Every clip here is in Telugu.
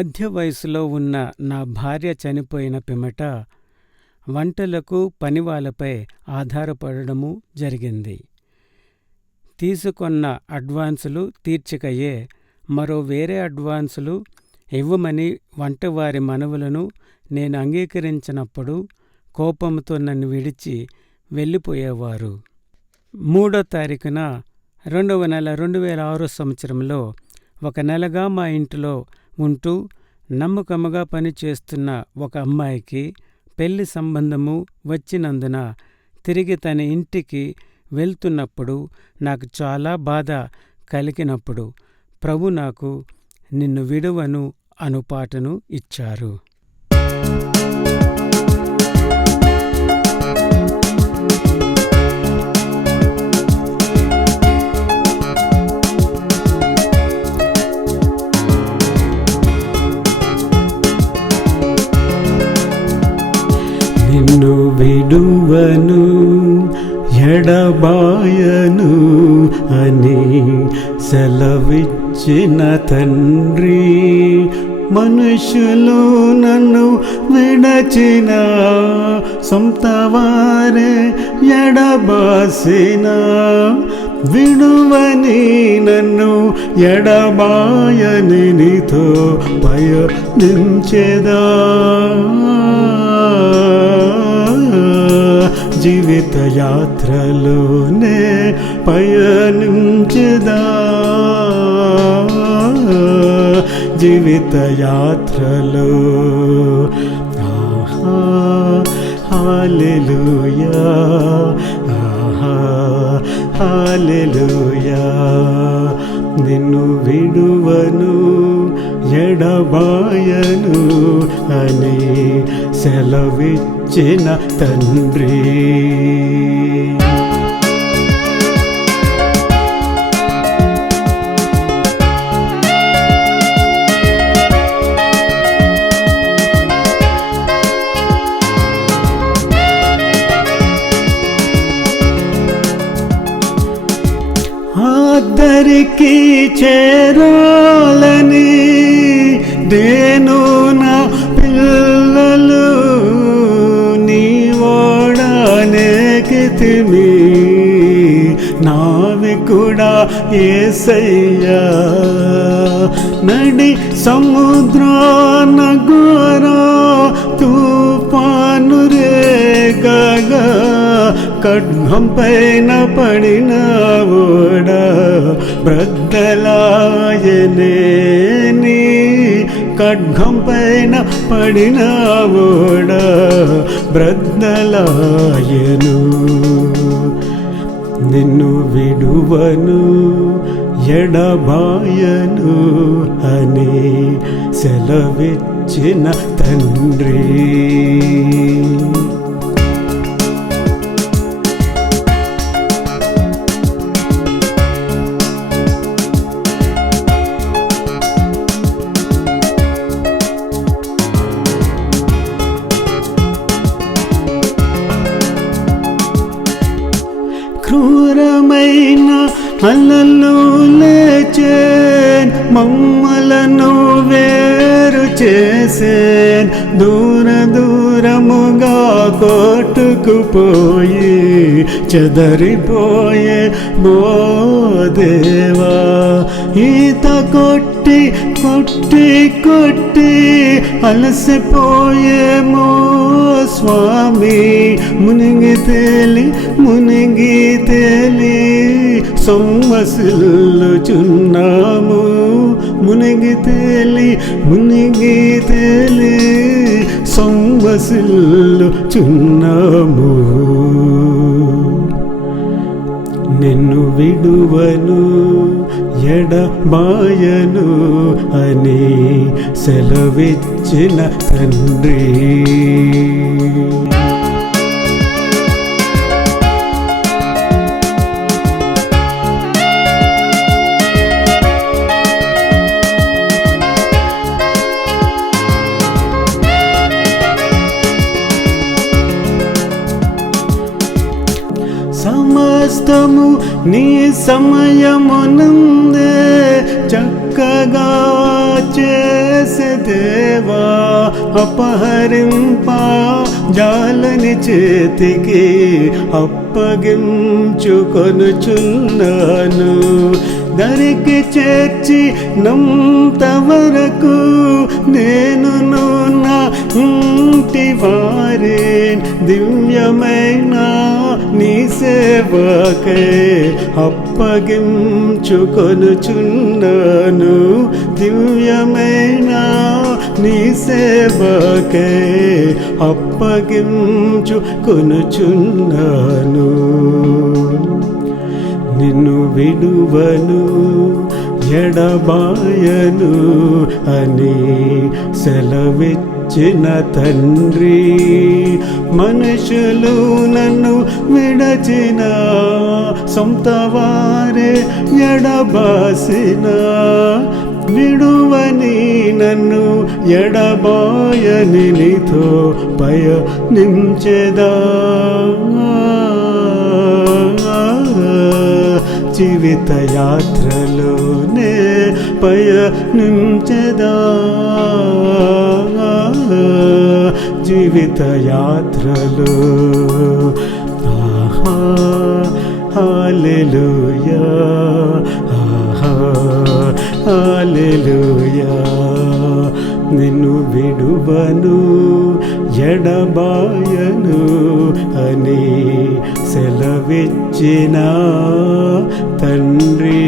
మధ్య వయసులో ఉన్న నా భార్య చనిపోయిన పిమ్మట వంటలకు పనివాళ్ళపై ఆధారపడము జరిగింది. తీసుకొన్న అడ్వాన్సులు తీర్చకయే మరో వేరే అడ్వాన్సులు ఇవ్వమని వంటవారి మనవులను నేను అంగీకరించినప్పుడు కోపంతో నన్ను విడిచి వెళ్ళిపోయేవారు. 3వ తారీఖున 2వ నెల 2006 సంవత్సరంలో 1 నెలగా మా ఇంటిలో ఉంటూ నమ్మకముగా పనిచేస్తున్న ఒక అమ్మాయికి పెళ్లి సంబంధము వచ్చినందున తిరిగి తన ఇంటికి వెళ్తున్నప్పుడు నాకు చాలా బాధ కలిగినప్పుడు ప్రభు నాకు నిన్ను విడువను అను పాటను ఇచ్చారు. నిన్ను విడువను ఎడబాయను అని సెలవిచ్చిన తండ్రి, మనుషులు నన్ను విడచిన సొంత వారే ఎడబాసిన విడువని నన్ను ఎడబాయని నీతో పయనించెదా. జీవిత యాత్రలోనే పయనించెదా, జీవిత యాత్రలో. ఆహా హల్లెలూయా, ఆహా హల్లెలూయా. నిన్ను విడువను ఎడబాయను అని సెలవిచ్చిన తండ్రి. అద్దరికి చేరాలని నేను నా పిల్లలు నీ ఓడనేకితిమి, నావి కూడా యేసయ్యా. నడి సముద్రాన ఘోర తుఫాను రేగగా ఖడ్గం పైన పడిన ఓడ బ్రద్దలాయనే, నీ ఖడ్గం పైన పడిన ఓడ బ్రద్దలాయను. నిన్ను విడువను ఎడబాయను అని సెలవిచ్చిన తండ్రి. క్రూరమైన అలలు లేచేన్, మమ్మలను వేరు చేసేన్, దూర దూరముగా కొట్టుకుపోయి చెదరిపోయే ఓ దేవా. ఈత కొట్టి కొట్టి కొట్టి అలసిపోయేమో స్వామి, మునిగి తేలి మునిగి తేలి సొమ్మసిల్లుచున్నాము, మునిగి తేలి మునిగి తేలి సొమ్మసిల్లుచున్నాము. నిన్ను విడువను ఎడబాయను అని సెలవిచ్చిన తండ్రి. సమస్తము నీ సమయమునందే చక్కగా చేసే దేవా, అపహరింప జాలని చేతికి అప్పగించుకొనుచున్నాను. దరికి చేర్చి నంత వరకు నేను నా ఇంటి వారే దివ్యమైన నీ సేవకే అప్పగించుకొనుచున్నాను. దివ్యమైన నీ సేవకే అప్పగించుకొనుచున్నాను. నిన్ను విడువను ఎడబాయను అని సెలవిచ్చిన తండ్రి, మనుషులు నన్ను విడచిన సొంత వారే ఎడబాసిన, విడువని నన్ను ఎడబాయని నీతో పయనించెదా. జీవిత యాత్రలోనే పయనించెదా, జీవిత యాత్రలో. ఆహా హల్లెలూయా, ఆహా హల్లెలూయా. నిన్ను విడువను ఎడబాయను అని సెలవిచ్చిన తండ్రి.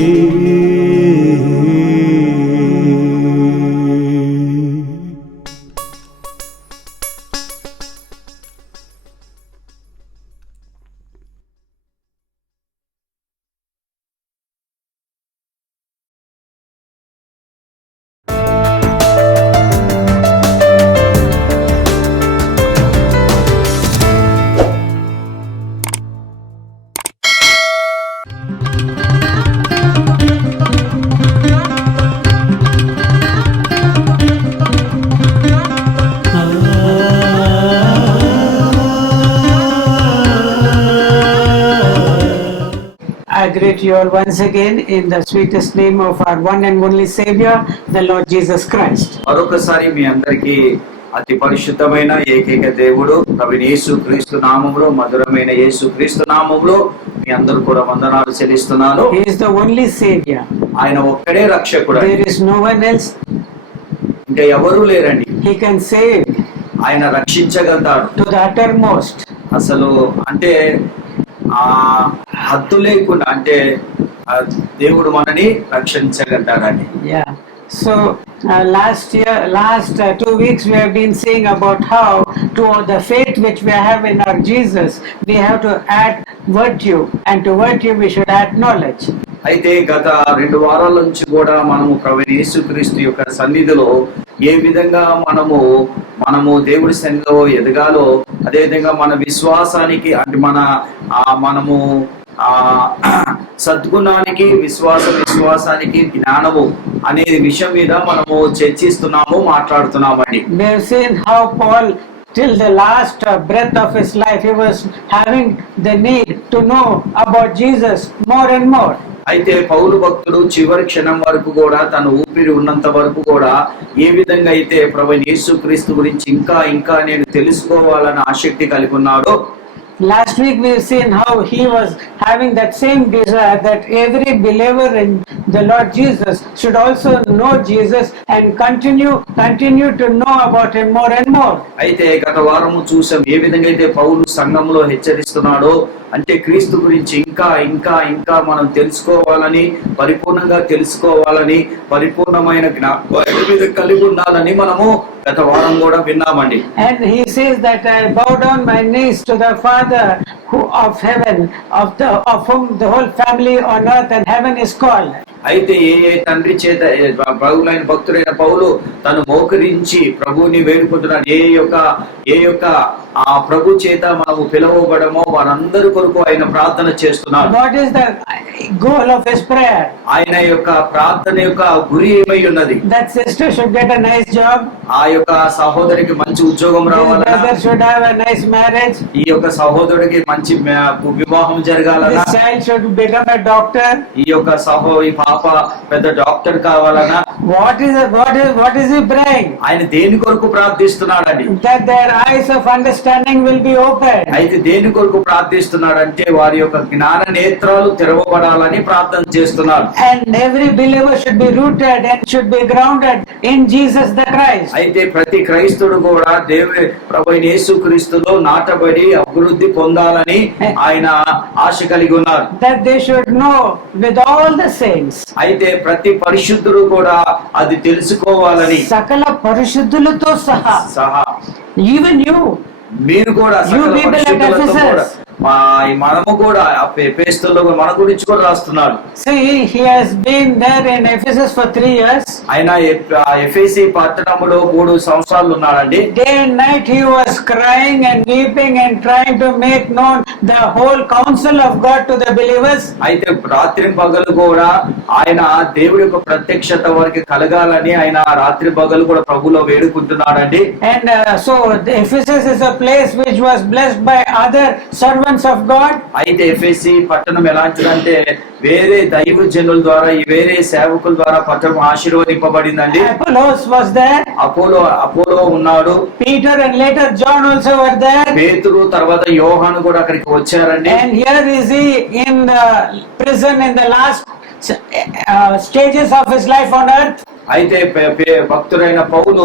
I greet you all once again in the sweetest name of our one and only Savior, the Lord Jesus Christ. మరొకసారి మీ అందరికీ అతి పరిశుద్ధమైన ఏకైక దేవుడు ప్రభువైన యేసుక్రీస్తు నామములో, మధురమైన యేసుక్రీస్తు నామములో మీ అందరూ కూడా వందనాలు చెల్లిస్తున్నాను. He is the only Savior. ఆయన ఒక్కడే రక్షకుడు. There is no one else. ఇంకా ఎవరూ లేరండి. He can save ఆయన రక్షించగలుగుతాడు to the uttermost. అసలు అంటే ఆ హద్దు లేకుండా అంటే దేవుడు మనని రక్షించగలుగుతాడని. Yeah. So last 2 weeks we have been saying about how to the faith which we have in our Jesus, we have to add virtue, and to virtue we should add knowledge. అయితే గత 2 వారాల నుంచి కూడా మనము ప్రభువైన యేసుక్రీస్తు యొక్క సన్నిధిలో ఏ విధంగా మనము దేవుడి సన్నిధిలో ఎదగాలో, అదేవిధంగా మన విశ్వాసానికి అంటే మనము సద్గుణానికి విశ్వాసానికి జ్ఞానము అనే విషయం మీద మనము చర్చిస్తున్నాము, మాట్లాడుతున్నామండి. We have seen how Paul, till the last breath of his life, he was having the need to know about Jesus more and more. అయితే పౌలు భక్తుడు చివరి క్షణం వరకు కూడా తన ఊపిరి ఉన్నంత వరకు కూడా ఏ విధంగా అయితే ప్రభువైన యేసుక్రీస్తు గురించి ఇంకా నేను తెలుసుకోవాలని ఆసక్తి కలిగి ఉన్నాడో, last week we have seen how he was having that same desire that every believer in the Lord Jesus should also know Jesus and continue to know about him more and more. అయితే గత వారము చూసాం ఏ విధంగా అయితే పౌలు సంఘంలో హెచ్చరిస్తున్నాడో, అంటే క్రీస్తు గురించి ఇంకా మనం తెలుసుకోవాలని, పరిపూర్ణంగా తెలుసుకోవాలని, పరిపూర్ణమైన జ్ఞానం కలిగి ఉండాలని మనము గత వారం కూడా విన్నామండి. And he says that I bow down my knees to the Father who of heaven, of whom the whole family on earth and heaven is called. అయితే ఏ తండ్రి చేత ప్రభులైన భక్తుడైన పౌలు తను మోకరించి ప్రభువుని వేడుకుంటున్నాడు. ఏ యొక్క ఆ ప్రభు చేత మనము పిలువబడమో వారందరి కొరకు ఆయన ప్రార్థన చేస్తున్నాడు. What is the goal of his prayer? ఆయన యొక్క ప్రార్థన యొక్క గురి ఏమై ఉన్నది? That sister should get a nice job. ఆ యొక్క సహోదరికి మంచి ఉద్యోగం రావాలన్నా, brother should have a nice marriage. ఈ యొక్క సహోదరుడికి మంచి మంచి వివాహం జరగాలన్నా, this child should become a doctor. ఈ పాప పెద్ద డాక్టర్ కావాలన్నా, What is he praying? ఆయన దేని కొరకు ప్రార్థిస్తున్నాడండి? That their eyes of understanding will be opened. అయితే దేని కొరకు ప్రార్థిస్తున్నాడంటే వారి యొక్క జ్ఞాన నేత్రాలు తెరవబడాలని ప్రార్థన చేస్తున్నాడు. And every believer should be rooted and should be grounded in Jesus the Christ. అయితే ప్రతి క్రైస్తవుడు కూడా దేవుని ప్రభువైన యేసుక్రీస్తులో నాటబడి అభివృద్ధి పొందాలని ఆయన ఆశ కలిగి ఉన్నారు. That they should know with all the saints. అయితే ప్రతి పరిశుద్ధుడు కూడా అది తెలుసుకోవాలని, సకల పరిశుద్ధులతో సహా, even you, మీరు కూడా you సకల people at పరిశుద్ధులతో కూడా, Ephesus. మనము కూడా ఎఫెసీయుల్లో మన గురించి కూడా రాస్తున్నాడు. See, he has been there in Ephesus for 3 years. ఆయన ఎఫెసీ పట్టణంలో 3 సంవత్సరాలు ఉన్నాడండి. Day and night he was crying and weeping and trying to make known the whole counsel of God to the believers. అయితే రాత్రి పగలు కూడా ఆయన దేవుడి యొక్క ప్రత్యక్షత వారికి కలగాలని ఆయన రాత్రి పగలు కూడా ప్రభులో వేడుకుంటున్నాడండి. And so the Ephesus is a place which was blessed by other servants of God. అయితే ఎఫెసీ పట్టణం ఎలాంటిదంటే వేరే దైవజనుల ద్వారా, వేరే సేవకుల ద్వారా పట్టణం ఆశీర్వదింపబడిందండి. Apollos was there. అపోలో ఉన్నాడు. Peter and later John also were there. పేతురు తర్వాత యోహాను కూడా అక్కడికి వచ్చారండి. And here is he in the prison in the last stages of his life on earth. అయితే భక్తుడైన పౌలు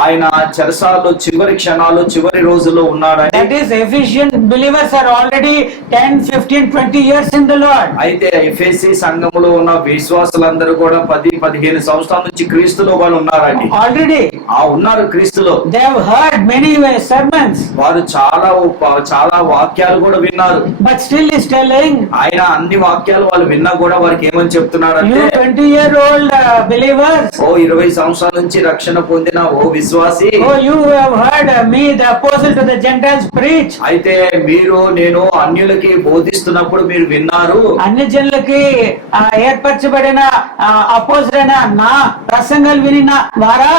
ఆయన చెరసాలలో చివరి క్షణాలు, చివరి రోజుల్లో ఉన్నాడని. That is, Ephesian believers are already 10, 15, 20 years in the Lord. అయితే ఎఫెసీ సంఘములో ఉన్న విశ్వాసులందరూ కూడా 10-15 సంవత్సరాల నుంచి క్రీస్తులో వాళ్ళు ఉన్నారండి. Already ఉన్నారు క్రీస్తులో. they have heard many sermons. వారు చాలా వాక్యాలు కూడా విన్నారు. But still is telling, ఆయన అన్ని వాక్యాలు వాళ్ళు విన్నా కూడా వారికి ఏమని చెప్తున్నాడంటే, you 20-year-old believers, 20 సంవత్సరాల నుంచి రక్షణ పొందిన ఓ విశ్వాసి, you have heard me the apostle to the Gentiles preach. అయితే నేను అన్యులకి బోధిస్తున్నప్పుడు మీరు విన్నారు. అన్ని జనులకి ఏర్పరచబడిన అపోజిట్ నా ప్రసంగాలు వినిన వారా?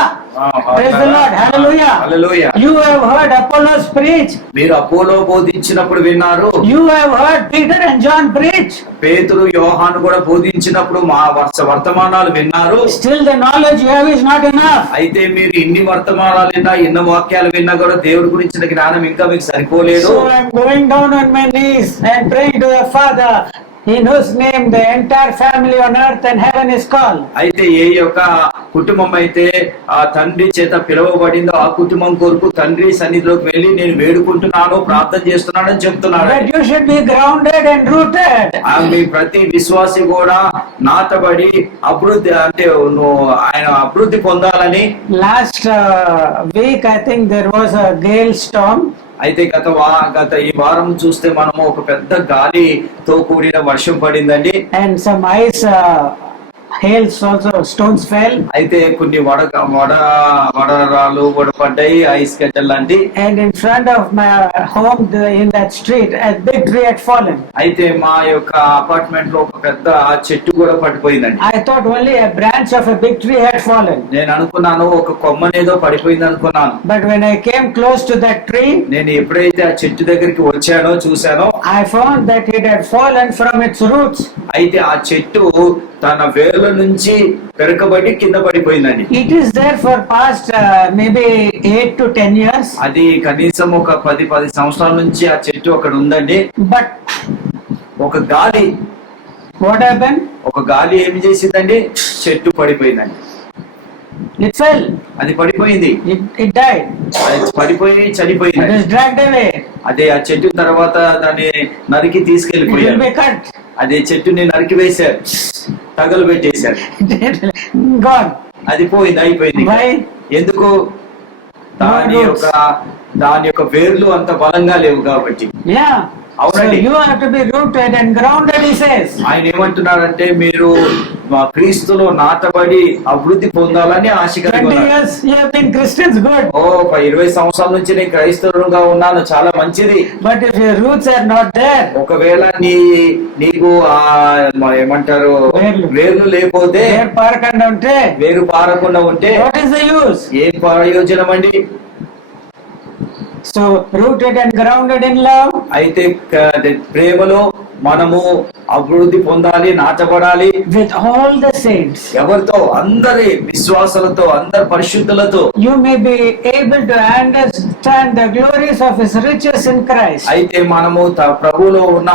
Praise the Lord. Hallelujah. Hallelujah. You have heard Apollos preach. మీరు అపోలో బోధించినప్పుడు విన్నారు. You have heard Peter and John preach. పేతురు యోహాను కూడా బోధించినప్పుడు మా వర్తమానాలు విన్నారు. Still the knowledge you have is not enough. అయితే మీరు ఇన్ని వర్తమానాలు విన్నా, ఎన్నో వాక్యాలు విన్నా కూడా దేవుడి గురించిన జ్ఞానం ఇంకా మీకు సరిపోలేదు. So I am going down on my knees and praying to the Father, in whose name the entire family on earth and heaven is called. అయితే ఏ యొక్క కుటుంబం అయితే ఆ తండ్రి చేత పిలువబడిందో ఆ కుటుంబం కొరకు తండ్రి సన్నిధిలోకి వెళ్ళి నేను వేడుకుంటున్నాను, ప్రార్థన చేస్తున్నానని చెప్తున్నాడు. That you should be grounded and rooted. మీ ప్రతి విశ్వాసి కూడా నాటబడి అభివృద్ధి ఆయన అభివృద్ధి పొందాలని. Last week I think there was a gale storm. అయితే గత ఈ వారం చూస్తే మనము ఒక పెద్ద గాలితో కూడిన వర్షం పడిందండి. And some ice hails also, stones fell. అయితే కొన్ని వడరాలు పడ్డాయి, ఐస్ గడ్డలు లాంటి. And in front of my home in that street a big tree had fallen. అయితే మా యొక్క అపార్ట్మెంట్ లో ఒక పెద్ద చెట్టు కూడా పడిపోయిందండి. I thought only a branch of a big tree had fallen. నేను అనుకున్నాను ఒక కొమ్మనేదో పడిపోయింది అనుకున్నాను. But when I came close to that tree, నేను ఎప్పుడైతే ఆ చెట్టు దగ్గరికి వచ్చానో చూశానో, I found that it had fallen from its roots. అయితే ఆ చెట్టు తన వేర్ల నుంచి పెరకబడి కింద పడిపోయిందండి. It is there for past maybe 8 to 10 years. అది కనీసం ఒక 10 సంవత్సరాల నుంచి ఆ చెట్టు అక్కడ ఉందండి. But ఒక గాలి what happened? ఒక గాలి ఏమి చేసిందండి, చెట్టు పడిపోయిందండి. It fell. అది పడిపోయింది. It died. అది పడిపోయి చనిపోయింది. It was dragged away. అదే ఆ చెట్టు తర్వాత దాన్ని నరికి It will తీసుకెళ్లిపోయారు. be cut. అదే చెట్టుని నరికి వేశారు, తగలు పెట్టేశారు. Gone. అది పోయింది, అయిపోయింది. Why? ఎందుకు? దాని యొక్క వేర్లు అంత బలంగా లేవు కాబట్టి. Yeah. So అవునండి. you have to be rooted and grounded, he says. ఆయన ఏమంటున్నారంటే మీరు క్రీస్తులో నాటబడి అభివృద్ధి పొందాలని ఆశ కలిగి 20 ఉన్నారు. years you have been Christians, good. 20 సంవత్సరాల నుంచి నేను క్రైస్తవుడుగా ఉన్నాను, చాలా మంచిది. But if your roots are not there, ఒకవేళ నీకు ఏమంటారు వేర్లు లేకపోతే, వేరు పారకుండా ఉంటే, వేరు పారకుండా ఉంటే what is the use? ఏం ప్రయోజనం అండి? So rooted and grounded in love, అయితే ప్రేమలో మనము అభివృద్ధి పొందాలి, నాటబడాలి. with all the saints, ఎవరితో? అందరి విశ్వాసాలతో, అందరి పరిశుద్ధులతో. you may be able to understand the glories of his riches in Christ. అయితే మనము ప్రభువులో ఉన్న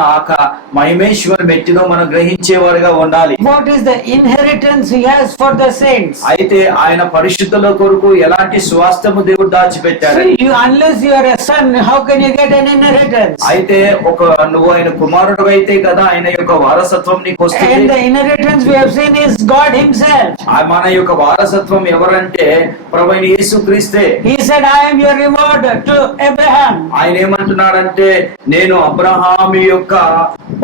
మహిమేశ్వరి మెట్టిలో మనం గ్రహించేవారుగా ఉండాలి. What is the inheritance he has for the saints? అయితే ఆయన పరిశుద్ధుల కొరకు ఎలాంటి స్వాస్థ్యము దేవుడు దాచిపెట్టాడు. See, unless you are a son, how can you get an inheritance? అయితే నువ్వు ఆయన కుమారుడు అయితే కదా ఆయన యొక్క వారసత్వం నీకు And వస్తుంది. the inheritance we have seen is God himself. మన యొక్క వారసత్వం ఎవరంటే ప్రభువైన యేసుక్రీస్తే. He said, I am your reward to Abraham. ఆయన ఏమంటున్నాడంటే నేను అబ్రహాము యొక్క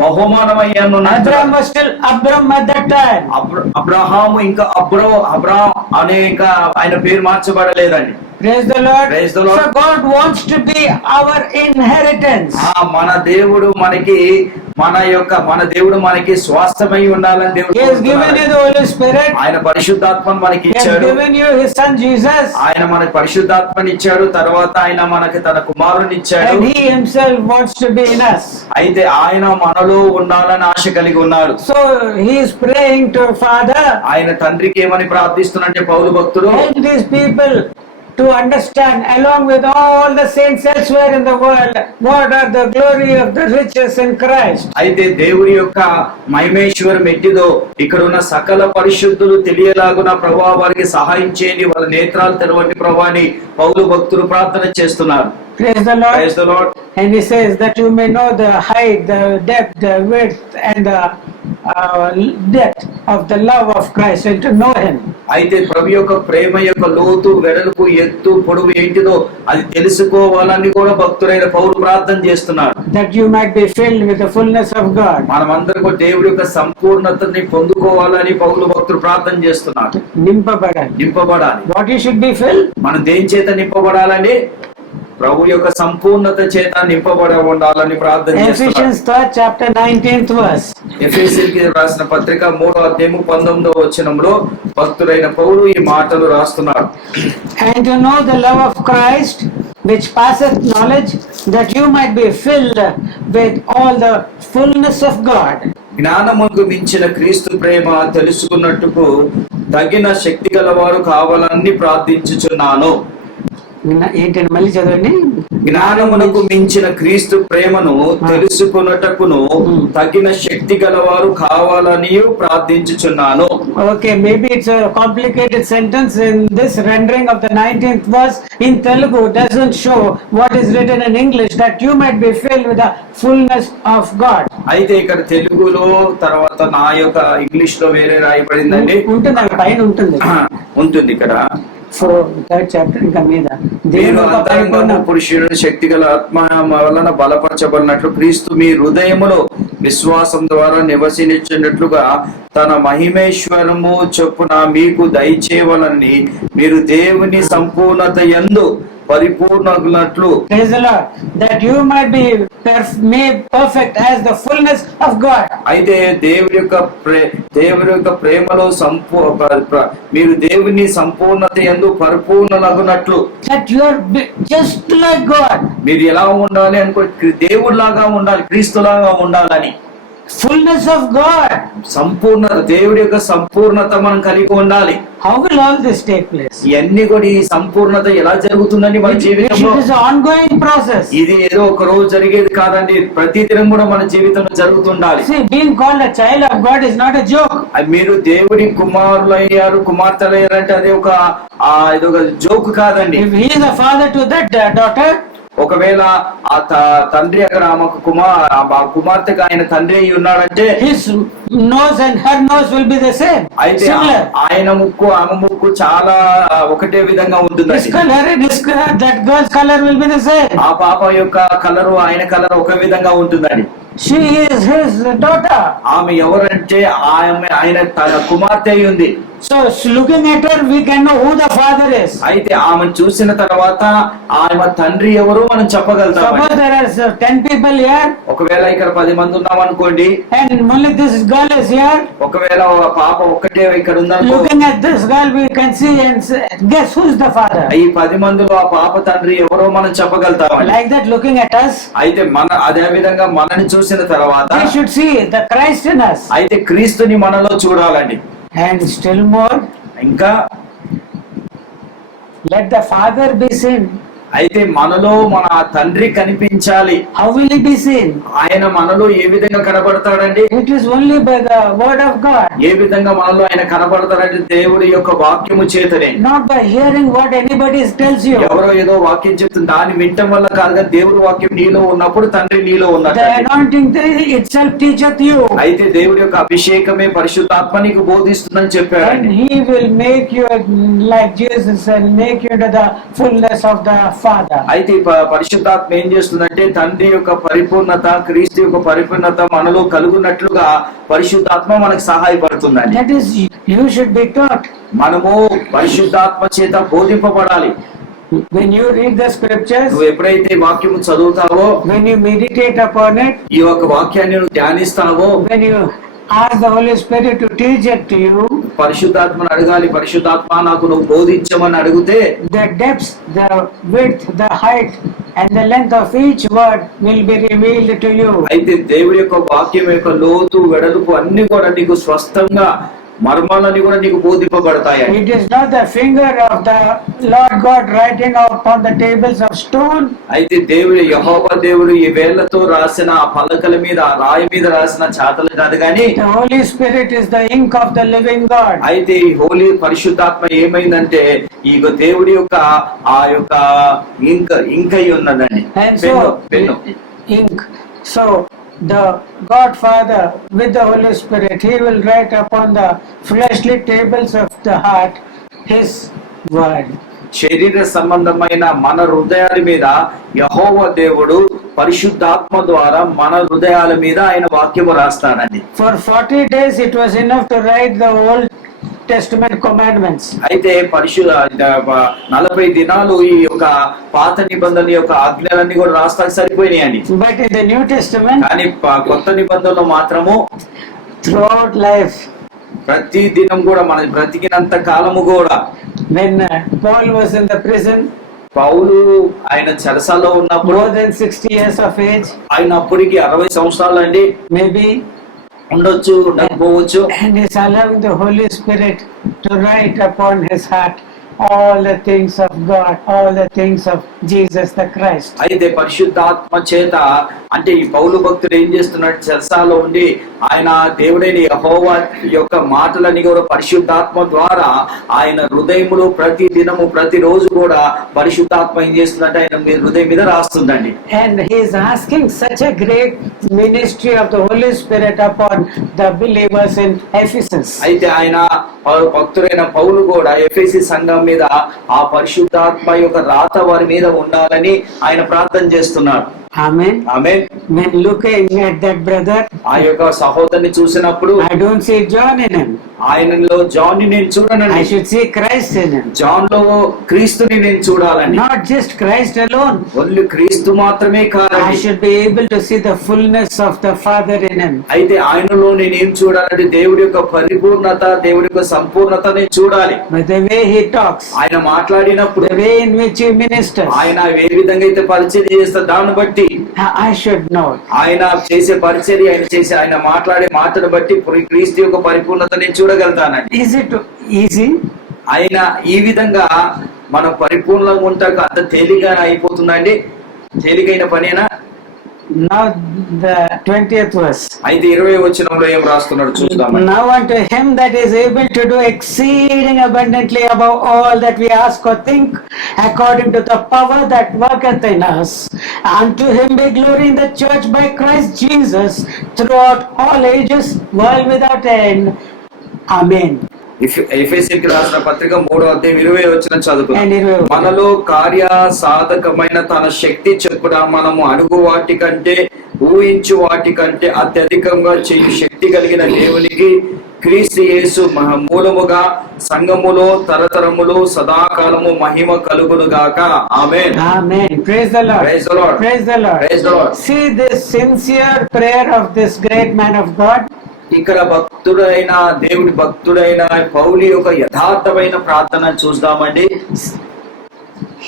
బహుమానమయ్యాను. Abraham was still Abram at that time. Abraham ఇంకా అబ్రహాం అనేక ఆయన పేరు మార్చబడలేదండి. Praise the Lord. Praise the Lord. So God wants to be our inheritance. మన దేవుడు మనకి స్వాస్థ్యమై ఉండాలని దేవుడు He has given you the Holy Spirit. ఆయన పరిశుద్ధాత్మను మనకి He has ఇచ్చాడు. given you his son Jesus. ఆయన మనకి పరిశుద్ధాత్మని ఇచ్చాడు. తర్వాత ఆయన మనకి తన కుమారుని ఇచ్చాడు. And he himself wants to be in us. అయితే ఆయన మనలో ఉండాలని ఆశ కలిగి ఉన్నాడు. So he is praying to Father, ఆయన తండ్రికి ఏమని ప్రార్థిస్తున్నట్టే పౌలు భక్తుడు, help these people to understand, along with all the saints elsewhere in the world, what are the glory of the riches in Christ. అయితే దేవుని యొక్క మహిమేశ్వర మెట్టిదో ఇక్కడ ఉన్న సకల పరిశుద్ధులు తెలియలాగున ప్రభువా వారికి సహాయం చేయండి, వాళ్ళ నేత్రాలు తెరవండి ప్రభువా అని పౌలు భక్తులు ప్రార్థన చేస్తున్నారు. Praise the Lord. Praise the Lord. And he says that you may know the height, the depth, the width, and the depth of the love of Christ, and to know him. అయితే ప్రభు యొక్క ప్రేమ యొక్క లోతు, వెడల్పు, ఎత్తు, పొడవు ఏంటిదో అది తెలుసుకోవాలని కూడా భక్తుడైన పౌలు ప్రార్థన చేస్తున్నారు. That you might be filled with the fullness of God. మనమందరం దేవుడి యొక్క సంపూర్ణతని పొందుకోవాలని పౌలు భక్తుడు ప్రార్థన చేస్తున్నారు. నింపబడాలి. What you should be filled? మనం దేని చేత నింపబడాలండి? ప్రభు యొక్క సంపూర్ణత చేత నింపబడి ఉండాలని ప్రార్థన చేస్తున్నారు. Ephesians 3rd chapter 19th verse. ఎఫెసీయులకు రాసిన పత్రిక 3వ అధ్యాయము 19వ వచనంలో భక్తుడైన పౌలు ఈ మాటలు రాస్తున్నారు. And to know the love of Christ, which passeth knowledge, that you might be filled with all the fullness of God. జ్ఞానమునకు మించిన క్రీస్తు ప్రేమ తెలుసుకున్నట్టుకు తగిన శక్తి గలవారు కావాలని ప్రార్థించుచున్నాను. ఏంటండి మళ్ళీ చదవండి. జ్ఞానమునకు మించిన క్రీస్తు ప్రేమను తెలుసుకున్నటకును తగిన శక్తి గలవారు కావాలని ప్రార్థించుచున్నాను. Okay, maybe it's a complicated sentence in this rendering of the 19th verse in Telugu doesn't show what is written in English, that you might be filled with the fullness of God. అయితే ఇక్కడ తెలుగులో తర్వాత నా యొక్క ఇంగ్లీష్ లో వేరే రాయబడిందండి. ఉంటుంది పైన ఉంటుంది ఇక్కడ. సో థర్డ్ చాప్టర్ ఇంకా మీద నేను అంతరంగము పురుషుడు శక్తిగల ఆత్మ వలన బలపరచబడినట్లు క్రీస్తు మీ హృదయములో విశ్వాసం ద్వారా నివసించినట్లుగా తన మహిమేశ్వరము చొప్పున మీకు దయచేయవలని మీరు దేవుని సంపూర్ణత యందు పరిపూర్ణులట్లు. Praise the Lord. That you might be made perfect as the fullness of God. అయితే దేవుని యొక్క ప్రేమలో మీరు దేవుని సంపూర్ణత యందు పరిపూర్ణులగునట్లు. That you are just like God. మీరు ఎలా ఉండాలి అనుకో, దేవుడిలాగా ఉండాలి, క్రీస్తులాగా ఉండాలని. Fullness of God. సంపూర్ణత, దేవుడి యొక్క సంపూర్ణత మనం కలిగి ఉండాలి. How will all this take place? ఇవన్నీ కూడా ఈ సంపూర్ణత ఎలా జరుగుతుందండి మన జీవితంలో? It is an ongoing process. ఇది ఏదో ఒక రోజు జరిగేది కాదండి, ప్రతిదినం కూడా మన జీవితంలో జరుగుతుండాలి. See, being called a child of God is not a joke. మీరు దేవుడి కుమారులు అయ్యారు, కుమార్తెలు అయ్యారంటే అది ఒక జోక్ కాదండి. If he is a father to that daughter, ఒకవేళ ఆ తండ్రి అక్కడ ఆమెకు కుమార్తెకు ఆయన తండ్రి అయి ఉన్నాడంటే his nose and her nose will be the same. అయితే ఆయన ముక్కు ఆమె ముక్కు చాలా ఒకటే విధంగా ఉంటుంది. His color and that girl's color will be the same. ఆ పాప యొక్క కలరు ఆయన కలర్ ఒక విధంగా ఉంటుందని. She is his daughter. ఆమె ఎవరంటే ఆయన తన కుమార్తె అయి ఉంది. So looking at her, we can know who the father is. అయితే ఆమెను చూసిన తర్వాత ఆమె తండ్రి ఎవరు మనం చెప్పగలుగుతాం. Suppose there are 10 people here, ఒకవేళ ఇక్కడ 10 మంది ఉన్నాం అనుకోండి, and only this girl is here. ఒకవేళ ఒక పాప ఒక్కటే ఇక్కడ ఉందనుకో, Looking at this girl, we can see and say, guess who's the father? ఈ 10 మందిలో ఆ పాప తండ్రి ఎవరో మనం చెప్పగలుగుతాం. Like that, looking at us, అయితే అదే విధంగా మనని చూసిన తర్వాత they should see the Christ in us. అయితే క్రీస్తుని మనలో చూడాలండి. And still more, ఇంకా let the father be seen. అయితే మనలో మన తండ్రి కనిపించాలి. How will he be seen? ఆయన మనలో ఏ విధంగా కనబడతాడండి? It is only by the word of God. ఏ విధంగా మనలో ఆయన కనబడతాడంటే దేవుడి యొక్క వాక్యము చేతనే. Not by hearing what anybody tells you. ఎవరో ఏదో వాక్యం చెప్తుంది దాన్ని వినటం వల్ల కాదుగా, దేవుడి వాక్యం నీలో ఉన్నప్పుడు తండ్రి నీలో The ఉన్నట్టు. anointing itself teacheth you. అయితే దేవుడి యొక్క అభిషేకమే పరిశుద్ధాత్మ నీకు బోధిస్తుందని చెప్పాడు. And he will make you like Jesus and make you to the fullness of the Father. అయితే పరిశుద్ధాత్మ ఏం చేస్తుందంటే తండ్రి యొక్క పరిపూర్ణత, క్రీస్తు యొక్క పరిపూర్ణత మనలో కలుగున్నట్లుగా పరిశుద్ధాత్మ మనకు సహాయపడుతుందండి. That is, you should be taught. మనము పరిశుద్ధాత్మ చేత బోధింపబడాలి. When you read the scriptures, నువ్వు ఎప్పుడైతే వాక్యము చదువుతావో, when you meditate upon it, ఈ యొక్క వాక్యాన్ని నువ్వు ధ్యానిస్తావో, when you ask the Holy Spirit to teach it to you, పరిశుద్ధాత్మను అడగాలి. పరిశుద్ధాత్మ నాకు నువ్వు బోధించమని అడిగితే the depth, the width, the height and the length of each word will be revealed to you. అయితే దేవుడి యొక్క వాక్యం యొక్క లోతు వెడల్పు అన్ని కూడా నీకు స్పష్టంగా మర్మాలన్నీ కూడా నీకు బోధింపబడతాయి. It is not the finger of the Lord God writing upon the tables of stone. అయితే దేవుడు యెహోవా దేవుడు ఈ వేళ్లతో రాసిన ఆ పలకల మీద, ఆ రాయి మీద రాసిన చాతలు కాదు కానీ, The Holy Spirit is the ink of the living God. అయితే ఈ హోలీ పరిశుద్ధాత్మ ఏమైందంటే ఈ దేవుడి యొక్క ఆ యొక్క ఇంక్ అయి ఉన్నదండి. And pen ink. So the Godfather with the Holy Spirit, he will write upon the fleshly tables of the heart his word. శరీర సంబంధమైన మన హృదయాల మీద యెహోవా దేవుడు పరిశుద్ధాత్మ ద్వారా మన హృదయాల మీద ఆయన వాక్యము రాస్తాడండి. For 40 days it was enough to write the Old Testament commandments. అయితే 40 దినాలు ఈ యొక్క పాత నిబంధన యొక్క ఆజ్ఞలన్నీ కూడా రాస్తానికి సరిపోయినాయండి. But in the New Testament, కానీ కొత్త నిబంధనలో మాత్రము throughout life, ప్రతి దినం కూడా మనం బ్రతికినంత కాలము కూడా, when Paul was in the prison, పౌలు ఆయన చెరసాల్లో ఉన్నప్పుడు more than 60 years of age, ఆయన అప్పటికి 60 సంవత్సరాలు అండి, maybe, ఉండొచ్చు ఉండకపోవచ్చు. and is allowing the Holy Spirit to write upon his heart all the things of God, all the things of Jesus the Christ. అయితే పరిశుద్ధాత్మ చేత అంటే ఈ పౌలు భక్తుడు ఏం చేస్తున్నాడు, చెరసాలో ఉండి ఆయన దేవుడైన యెహోవా యొక్క మాటలని కూడా పరిశుద్ధాత్మ ద్వారా ఆయన హృదయములో ప్రతి దినము ప్రతి రోజు కూడా పరిశుద్ధాత్మ ఏం చేస్తుందంటే ఆయన హృదయం మీద రాస్తుందండి. And he is asking such a great ministry of the Holy Spirit upon the believers in Ephesus. అయితే ఆయన భక్తుడైన పౌలు కూడా ఎఫెసీ సంఘం మీద ఆ పరిశుద్ధాత్మ యొక్క రాత వారి మీద ఉండాలని ఆయన ప్రార్థన చేస్తున్నాడు. Amen. Amen. When looking at that brother, ఆ యొక్క సహోదరుని చూసినప్పుడు I don't see John in him. ఆయనలో జాన్ ని నేను I చూడనండి, should see Christ in him. John లో క్రీస్తుని నేను చూడాలండి. Not just Christ alone. Only క్రీస్తు మాత్రమే I కాదండి, should be able to see the fullness of the Father in him. అయితే ఆయనలో నేనేం చూడాలంటే దేవుడి యొక్క పరిపూర్ణత, దేవుడి యొక్క సంపూర్ణత నేను చూడాలి. By the way he talks, ఆయన మాట్లాడినప్పుడు, the way in which he ministers, ఆయన ఏ విధంగా అయితే పరిచయం చేస్తా దాన్ని బట్టి I should know. ఆయన చేసే పరిచర్య, ఆయన మాట్లాడే మాటను బట్టి క్రీస్తు యొక్క పరిపూర్ణత నేను చూడగలుగుతానండి. Is it easy? ఆయన ఈ విధంగా మనం పరిపూర్ణంగా ఉంటాక అంత తేలిగ్గా అయిపోతుందండి, తేలికైన పనేనా? Now the 20th verse. అయితే 20వ వచనంలో ఏం రాస్తున్నాడు చూద్దాం. Now unto him that is able to do exceeding abundantly above all that we ask or think, according to the power that worketh in us, unto him be glory in the church by Christ Jesus throughout all ages, world without end. Amen. ఎఫెసీయులకు రాసిన పత్రిక 3వ అధ్యాయం 20వ వచనం చదువుకుందాం. And 20వ మనలో కార్య సాధకమైన తన శక్తి చెప్పున మనము అడుగు వాటి కంటే ఊహించు వాటి కంటే అత్యధికంగా చేయు శక్తి కలిగిన దేవునికి క్రీస్తు యేసు మూలముగా సంఘములో తరతరములు సదాకాలము మహిమ కలుగును గాక. ఆమేన్. Amen. Praise the Lord. Praise the Lord. Praise the Lord. Praise the Lord. See this sincere prayer of this great man of God. ఇక్కడ భక్తుడైన దేవుడి భక్తుడైన పౌలు యొక్క యథార్థమైన ప్రార్థన చూద్దామండి.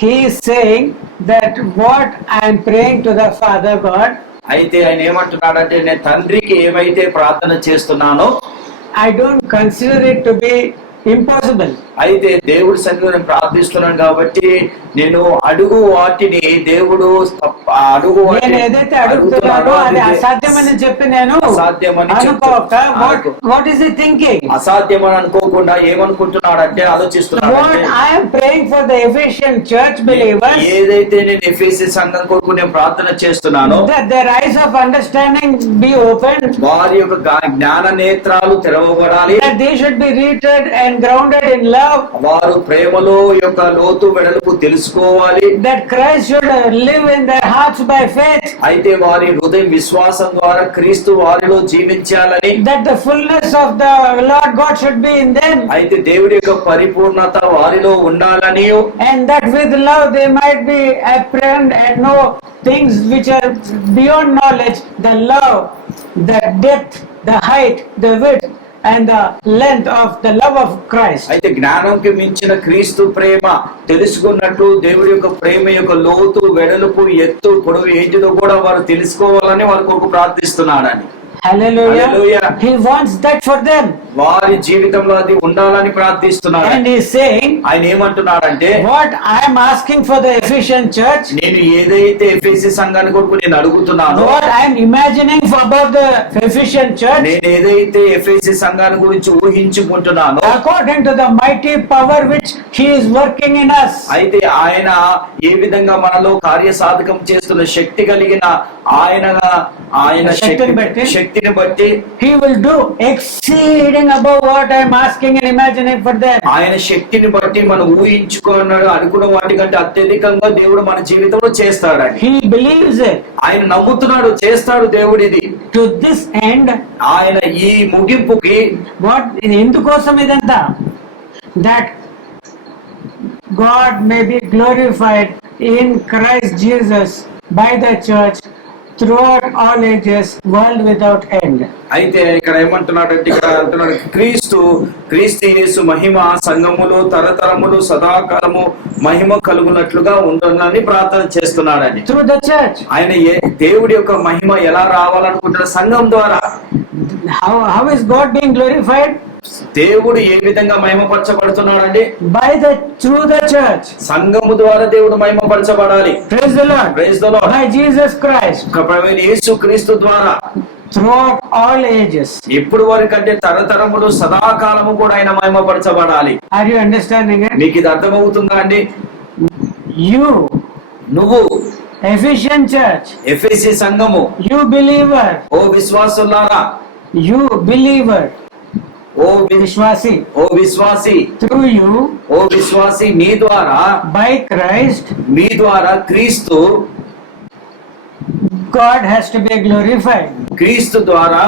He is saying that what I am praying to the Father God, అయితే ఆయన ఏమంటున్నాడంటే, నేను తండ్రికి ఏమైతే ప్రార్థన చేస్తున్నానో I don't consider it to be impossible. అయితే దేవుడి సన్నిధిలో నేను ప్రార్థిస్తున్నాను కాబట్టి నేను అడుగు వాటిని దేవుడు అడుగు నేను ఏదైతే అడుగుతున్నానో అది అసాధ్యమని చెప్పి నేను అనుకోక what is he thinking? అసాధ్యమని అనుకోకుండా ఏమనుకుంటున్నాడంటే ఆలోచిస్తున్నాడు. What I am praying for the Ephesian church believers, ఏదైతే నేను ఎఫెసీ సంఘం కొరకు నేను ప్రార్థన చేస్తున్నానో that their eyes of understanding be opened, వారి యొక్క జ్ఞాన నేత్రాలు తెరవబడాలి, that they should be rooted and grounded in love, వారు ప్రేమలో యొక్క లోతు వెడల్పు తెలుసుకోవాలి, that Christ should live in their hearts by faith, అయితే వారి హృదయ విశ్వాసం ద్వారా క్రీస్తు వారిలో జీవించాలని, that the fullness of the Lord God should be in them, అయితే దేవుడి యొక్క పరిపూర్ణత వారిలో ఉండాలని, and that with love they might be apprehend and know things which are beyond knowledge, the love, the depth, the height, the width and the length of the love of Christ. అయితే జ్ఞానంకి మించిన క్రీస్తు ప్రేమ తెలుసుకున్నట్టు దేవుడి యొక్క ప్రేమ యొక్క లోతు వెడల్పు ఎత్తు పొడవు ఏంటిదో కూడా వారు తెలుసుకోవాలని వారి కొరకు ప్రార్థిస్తున్నాడని. Hallelujah. Hallelujah. He wants that for them. వారి జీవితంలో అది ఉండాలని ప్రార్థిస్తున్నాడు. And he is saying, ఆయన ఏమంటున్నాడంటే, what I am asking for the Ephesian church, నేను ఏదైతే ఎఫెసీ సంఘాన్ని కొరకు నేను అడుగుతున్నానో, what I am imagining for about the Ephesian church, నేను ఏదైతే ఎఫెసీ సంఘాన్ని గురించి ఊహించుకుంటున్నానో, according to the mighty power which he is working in us, అయితే ఆయన ఏ విధంగా మనలో కార్యసాధకం చేస్తున్న శక్తి కలిగిన ఆయన శక్తిని బట్టి he will do exceeding above what I am asking and imagining for them. ఆయన శక్తిని బట్టి మనం ఊహించుకున్నాడు అనుకున్న వాటికంటే అత్యధికంగా దేవుడు మన జీవితంలో చేస్తాడని He believes it. ఆయన నమ్ముతున్నాడు, చేస్తాడు దేవుడిది. To this end, ఆయన ఈ ముగింపుకి what ఎందుకోసం ఇదంతా, that God may be glorified in Christ Jesus by the church throughout all ages, world without end. అయితే ఇక్కడ ఏమంటున్నాడంటే, ఇక్కడ అంటున్నాడు, క్రీస్తు యేసు మహిమ సంఘములో తరతరములు సదాకాలము మహిమ కలుగునట్లుగా ఉండాలని ప్రార్థన చేస్తున్నాడని. Through the church. ఆయన దేవుడి యొక్క మహిమ ఎలా రావాలనుకుంటున్న సంఘం ద్వారా. How is God being glorified? దేవుడు ఏ విధంగా మహిమపరచబడుతున్నాడండి? Through the church. సంఘము ద్వారా దేవుడు మహిమపరచబడాలి. Praise the Lord. Praise the Lord. By Jesus Christ. ప్రభువైన యేసు క్రీస్తు ద్వారా. Throughout all ages. ఎప్పుడు వరకంటే తరతరములు సదాకాలము కూడా ఆయన మహిమపరచబడాలి. Are you understanding it? మీకు ఇది అర్థమవుతుందా అండి? నువ్వు Ephesian church. ఎఫెసీ సంఘము. You believer. ఓ విశ్వాసులారా. You believer. ఓ విశ్వాసి. Through you. ఓ విశ్వాసి, నీ ద్వారా. By Christ. మీ ద్వారా క్రీస్తు. God has to be glorified. క్రీస్తు ద్వారా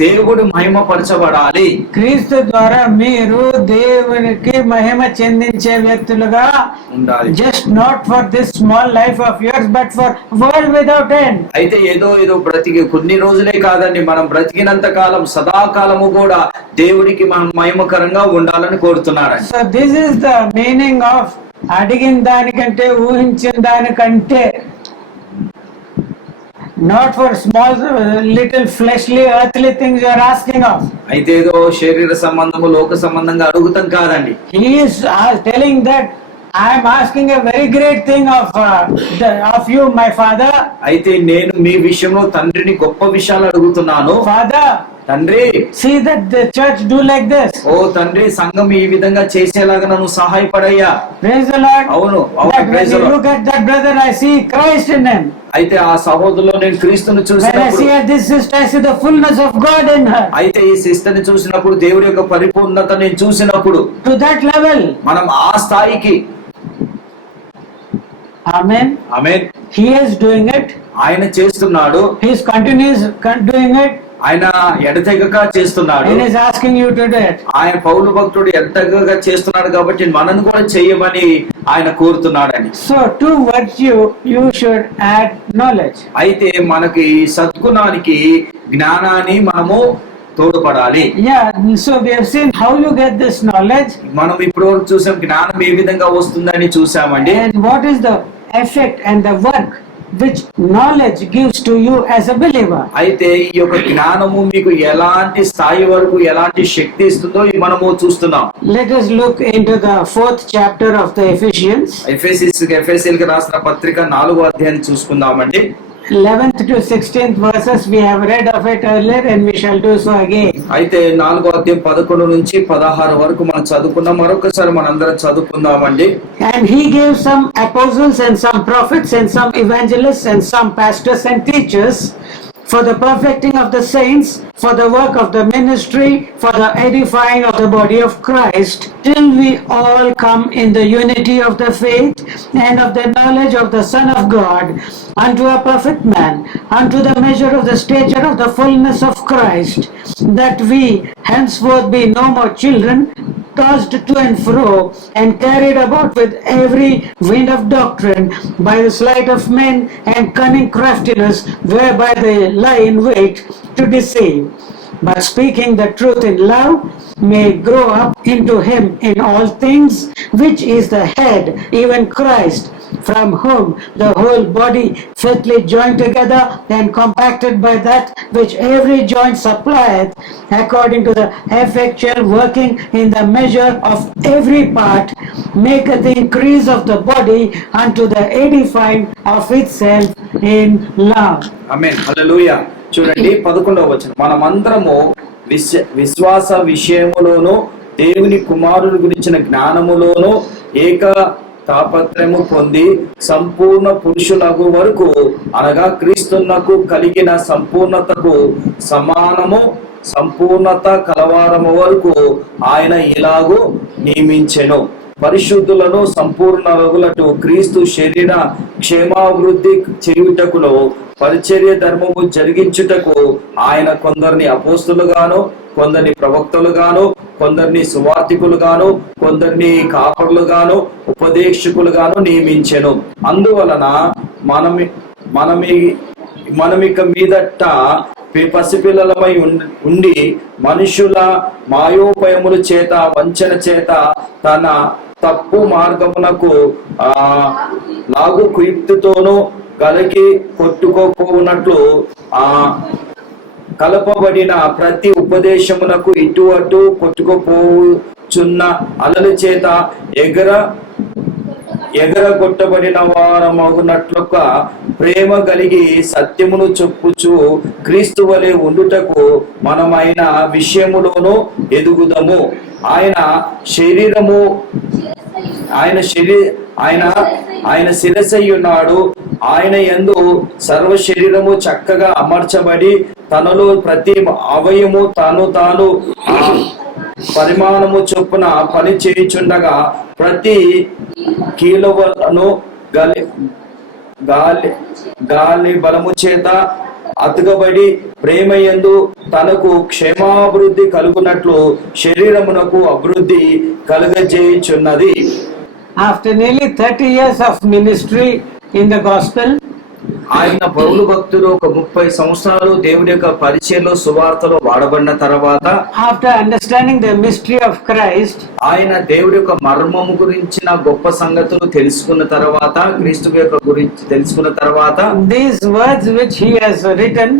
దేవుడు మహిమపరచబడాలి. క్రీస్తు ద్వారా మీరు దేవునికి మహిమ చెందించే వ్యక్తులుగా ఉండాలి. Just not for this small life of yours, but for world without end. అయితే ఏదో బ్రతికి కొన్ని రోజులే కాదండి, మనం బ్రతికినంత కాలం సదాకాలము కూడా దేవుడికి మనం మహిమకరంగా ఉండాలని కోరుతున్నాడు. So this is the meaning of అడిగిన దానికంటే ఊహించిన దానికంటే, not for small little fleshly earthly things you are asking of. అయితే ఏదో శరీర సంబంధము లోక సంబంధంగా అడుగుతాం కాదండి. He is telling that I am asking a very great thing of you, my father. అయితే నేను మీ విషయంలో తండ్రిని గొప్ప విషయాలు అడుగుతున్నాను. Father, తండ్రి, see that the church do like this. ఓ తండ్రి, సంఘం ఈ విధంగా చేసేలాగా నన్ను సహాయపడయ్యా. Praise the Lord. అవును. When you look at that brother, I see Christ in him. అయితే ఆ సహోదరులో నేను క్రీస్తును చూసినప్పుడు, when I see this sister, I see the fullness of God in her. అయితే ఈ సిస్టర్ని చూసినప్పుడు దేవుడి యొక్క పరిపూర్ణత నేను చూసినప్పుడు, to that level, మనం ఆ స్థాయికి. Amen. Amen. He is doing it. ఆయన చేస్తున్నాడు, He is continuous doing it, ఆయన ఎడతెగక చేస్తున్నాడు. and is asking you to do it. ఆయన పౌలు భక్తుడు ఎడతెగక చేస్తున్నాడు కాబట్టి మనను కూడా చేయమని ఆయన కోరుతున్నాడని. So to virtue you should add knowledge. అయితే మనకి సద్గుణానికి జ్ఞానాన్ని మనము తోడ్పడాలి. Yeah, so we have seen how you get this knowledge మనం ఇప్పుడు చూసాం జ్ఞానం ఏ విధంగా వస్తుందని చూసామండి. and what is the effect and the work which knowledge gives to you as a believer. అయితే ఈ యొక్క జ్ఞానము మీకు ఎలాంటి స్థాయి వరకు ఎలాంటి శక్తి ఇస్తుందో ఇది మనము చూస్తున్నాం. Let us look into the 4th chapter of the Ephesians, ఎఫెసీయులకు రాసిన పత్రిక 4వ అధ్యాయాన్ని చూసుకుందామండి. 11th to 16th verses. We have read of it earlier and we shall do so again. అయితే 4వ అధ్యాయం 11 నుంచి 16 వరకు మనం చదువుకున్నాం. మరొకసారి మనందరం చదువుకుందామండి. And he gave some apostles and some prophets and some evangelists and some pastors and teachers for the perfecting of the saints, for the work of the ministry, for the edifying of the body of Christ, till we all come in the unity of the faith and of the knowledge of the Son of God, unto a perfect man, unto the measure of the stature of the fullness of Christ, that we henceforth be no more children, tossed to and fro, and carried about with every wind of doctrine, by the sleight of men and cunning craftiness, whereby they lie in wait to deceive. But speaking the truth in love, may grow up into him in all things, which is the head, even Christ, from whom the whole body fitly joined together and compacted by that which every joint supplieth, according to the effectual working in the measure of every part, maketh the increase of the body unto the edifying of itself in love. ఆమేన్. హల్లెలూయా. చూడండి 11వ వచనం. మనమందరము విశ్వాస విషయములోను దేవుని కుమారుని గురించిన జ్ఞానములోను ఏక తాపత్రము పొంది సంపూర్ణ పురుషులకు వరకు, అనగా క్రీస్తునకు కలిగిన సంపూర్ణతకు సమానము సంపూర్ణత కలవారము వరకు ఆయన ఇలాగూ నియమించెను. పరిశుద్ధులను సంపూర్ణులగులటు క్రీస్తు శరీర క్షేమాభివృద్ధి చేయుటకును పరిచర్య ధర్మము జరిగించుటకు ఆయన కొందరిని అపోస్తులుగాను, కొందరిని ప్రవక్తలుగాను, కొందరిని సువార్తికులుగాను, కొందరిని కాపరులుగాను, ఉపదేశకులుగాను నియమించెను. అందువలన మనమిక మీదట పసిపిల్లలమై ఉండి మనుషుల మాయోపయముల చేత వంచన చేత తన తప్పు మార్గమునకు లాగు కుయుక్తితోనూ కలిగి కొట్టుకోపోనట్లు కలపబడిన ప్రతి ఉపదేశమునకు ఇటు అటు కొట్టుకుపోచున్న అలల చేత ఎగరగొట్టబడిన వారమగునట్లుగా ప్రేమ కలిగి సత్యమును చొప్పుచు క్రీస్తు వలె ఉండుటకు మనమైన విషయములోనూ ఎదుగుదము. ఆయన శిరస్సయ్యున్నాడు. ఆయన యందు సర్వ శరీరము చక్కగా అమర్చబడి తనలో ప్రతి అవయము తాను పరిమాణము చొప్పున పని చేయుచుండగా ప్రతి కీలువలను గాలి బలము చేత అతుకబడి ప్రేమయందు తనకు క్షేమాభివృద్ధి కలుగునట్లు శరీరమునకు అభివృద్ధి కలుగజేయుచున్నది. After nearly 30 years of ministry in the gospel, ఆయన పౌలు భక్తుడు ఒక 30 సంవత్సరాలు దేవుడి యొక్క పరిచయంలో సువార్తలో వాడబడిన తర్వాత, after understanding the mystery of Christ, ఆయన దేవుడి యొక్క మర్మము గురించిన గొప్ప సంగతులు తెలుసుకున్న తర్వాత, క్రీస్తు యొక్క గురించి తెలుసుకున్న తర్వాత, these words which he has written,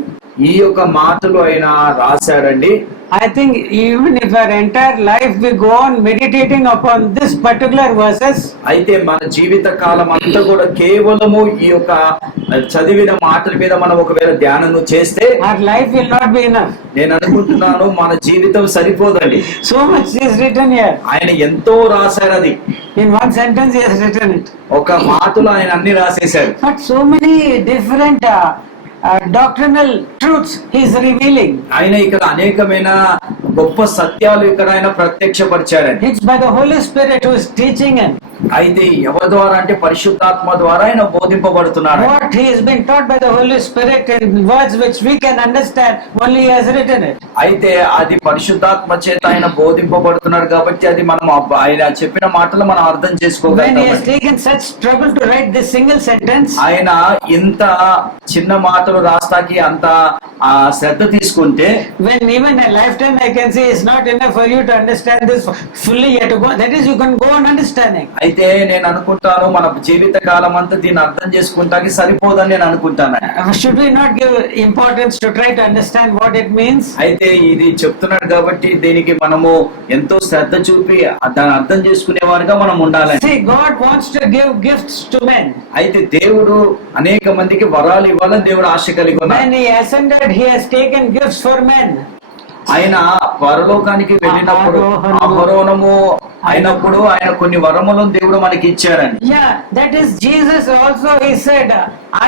ఈ యొక్క మాటలు ఆయన రాశారండి. I think even if our entire life we go on meditating upon this particular verses, అయితే మన జీవిత కాలం అంతా కూడా కేవలము ఈ యొక్క చదివిన మాటల మీద మనం ఒకవేళ ధ్యానం చేస్తే our life will not be enough. నేను అనుకుంటున్నాను మన జీవితం సరిపోదండి. So much is written here. ఆయన ఎంతో రాశారు. అది In one sentence he has written it. ఒక మాటలో ఆయన అన్ని రాసేశారు. But so many different doctrinal truths he is revealing. ఆయన ఇక్కడ అనేకమైన గొప్ప సత్యాలు ఇక్కడ ఆయన ప్రత్యక్షపరిచారండి. It's by the Holy Spirit who is teaching him. అయితే ఎవరి ద్వారా అంటే పరిశుద్ధాత్మ ద్వారా ఆయన బోధింపబడుతున్నాడు. What he is being taught by the Holy Spirit in words which we can understand, only he has written it. అయితే అది పరిశుద్ధాత్మ చేత ఆయన బోధింపబడుతున్నాడు కాబట్టి అది మనం ఆయన చెప్పిన మాటలు మనం అర్థం When he has చేసుకోగలుగుతాం. taken such trouble to write this single sentence, ఆయన ఇంత చిన్న మాటలు రాస్తాకి అంత శ్రద్ధ తీసుకుంటే, when even a lifetime I can say is not enough for you to understand this fully yet to go, that is you can go on understanding. అయితే నేను అనుకుంటాను మన జీవిత కాలం అంతా దీన్ని అర్థం చేసుకుంటాకి సరిపోదని నేను అనుకుంటాను. Should we not give importance to try to understand what it means? అయితే ఇది చెప్తున్నాడు కాబట్టి దీనికి మనము ఎంతో శ్రద్ధ చూపి దాన్ని అర్థం చేసుకునేవారుగా మనం ఉండాలి. See, God wants to give gifts to men. అయితే దేవుడు అనేక మందికి వరాలు ఇవ్వాలని దేవుడు ఆశ కలిగి ఉన్నాడు. When he ascended, he has taken gifts for men. ఆయన పరలోకానికి వెళ్ళినప్పుడు ఆరోహణము అయినప్పుడు ఆయన కొన్ని వరములను దేవుడు మనకి ఇచ్చారని. Yeah, that is Jesus also. He said,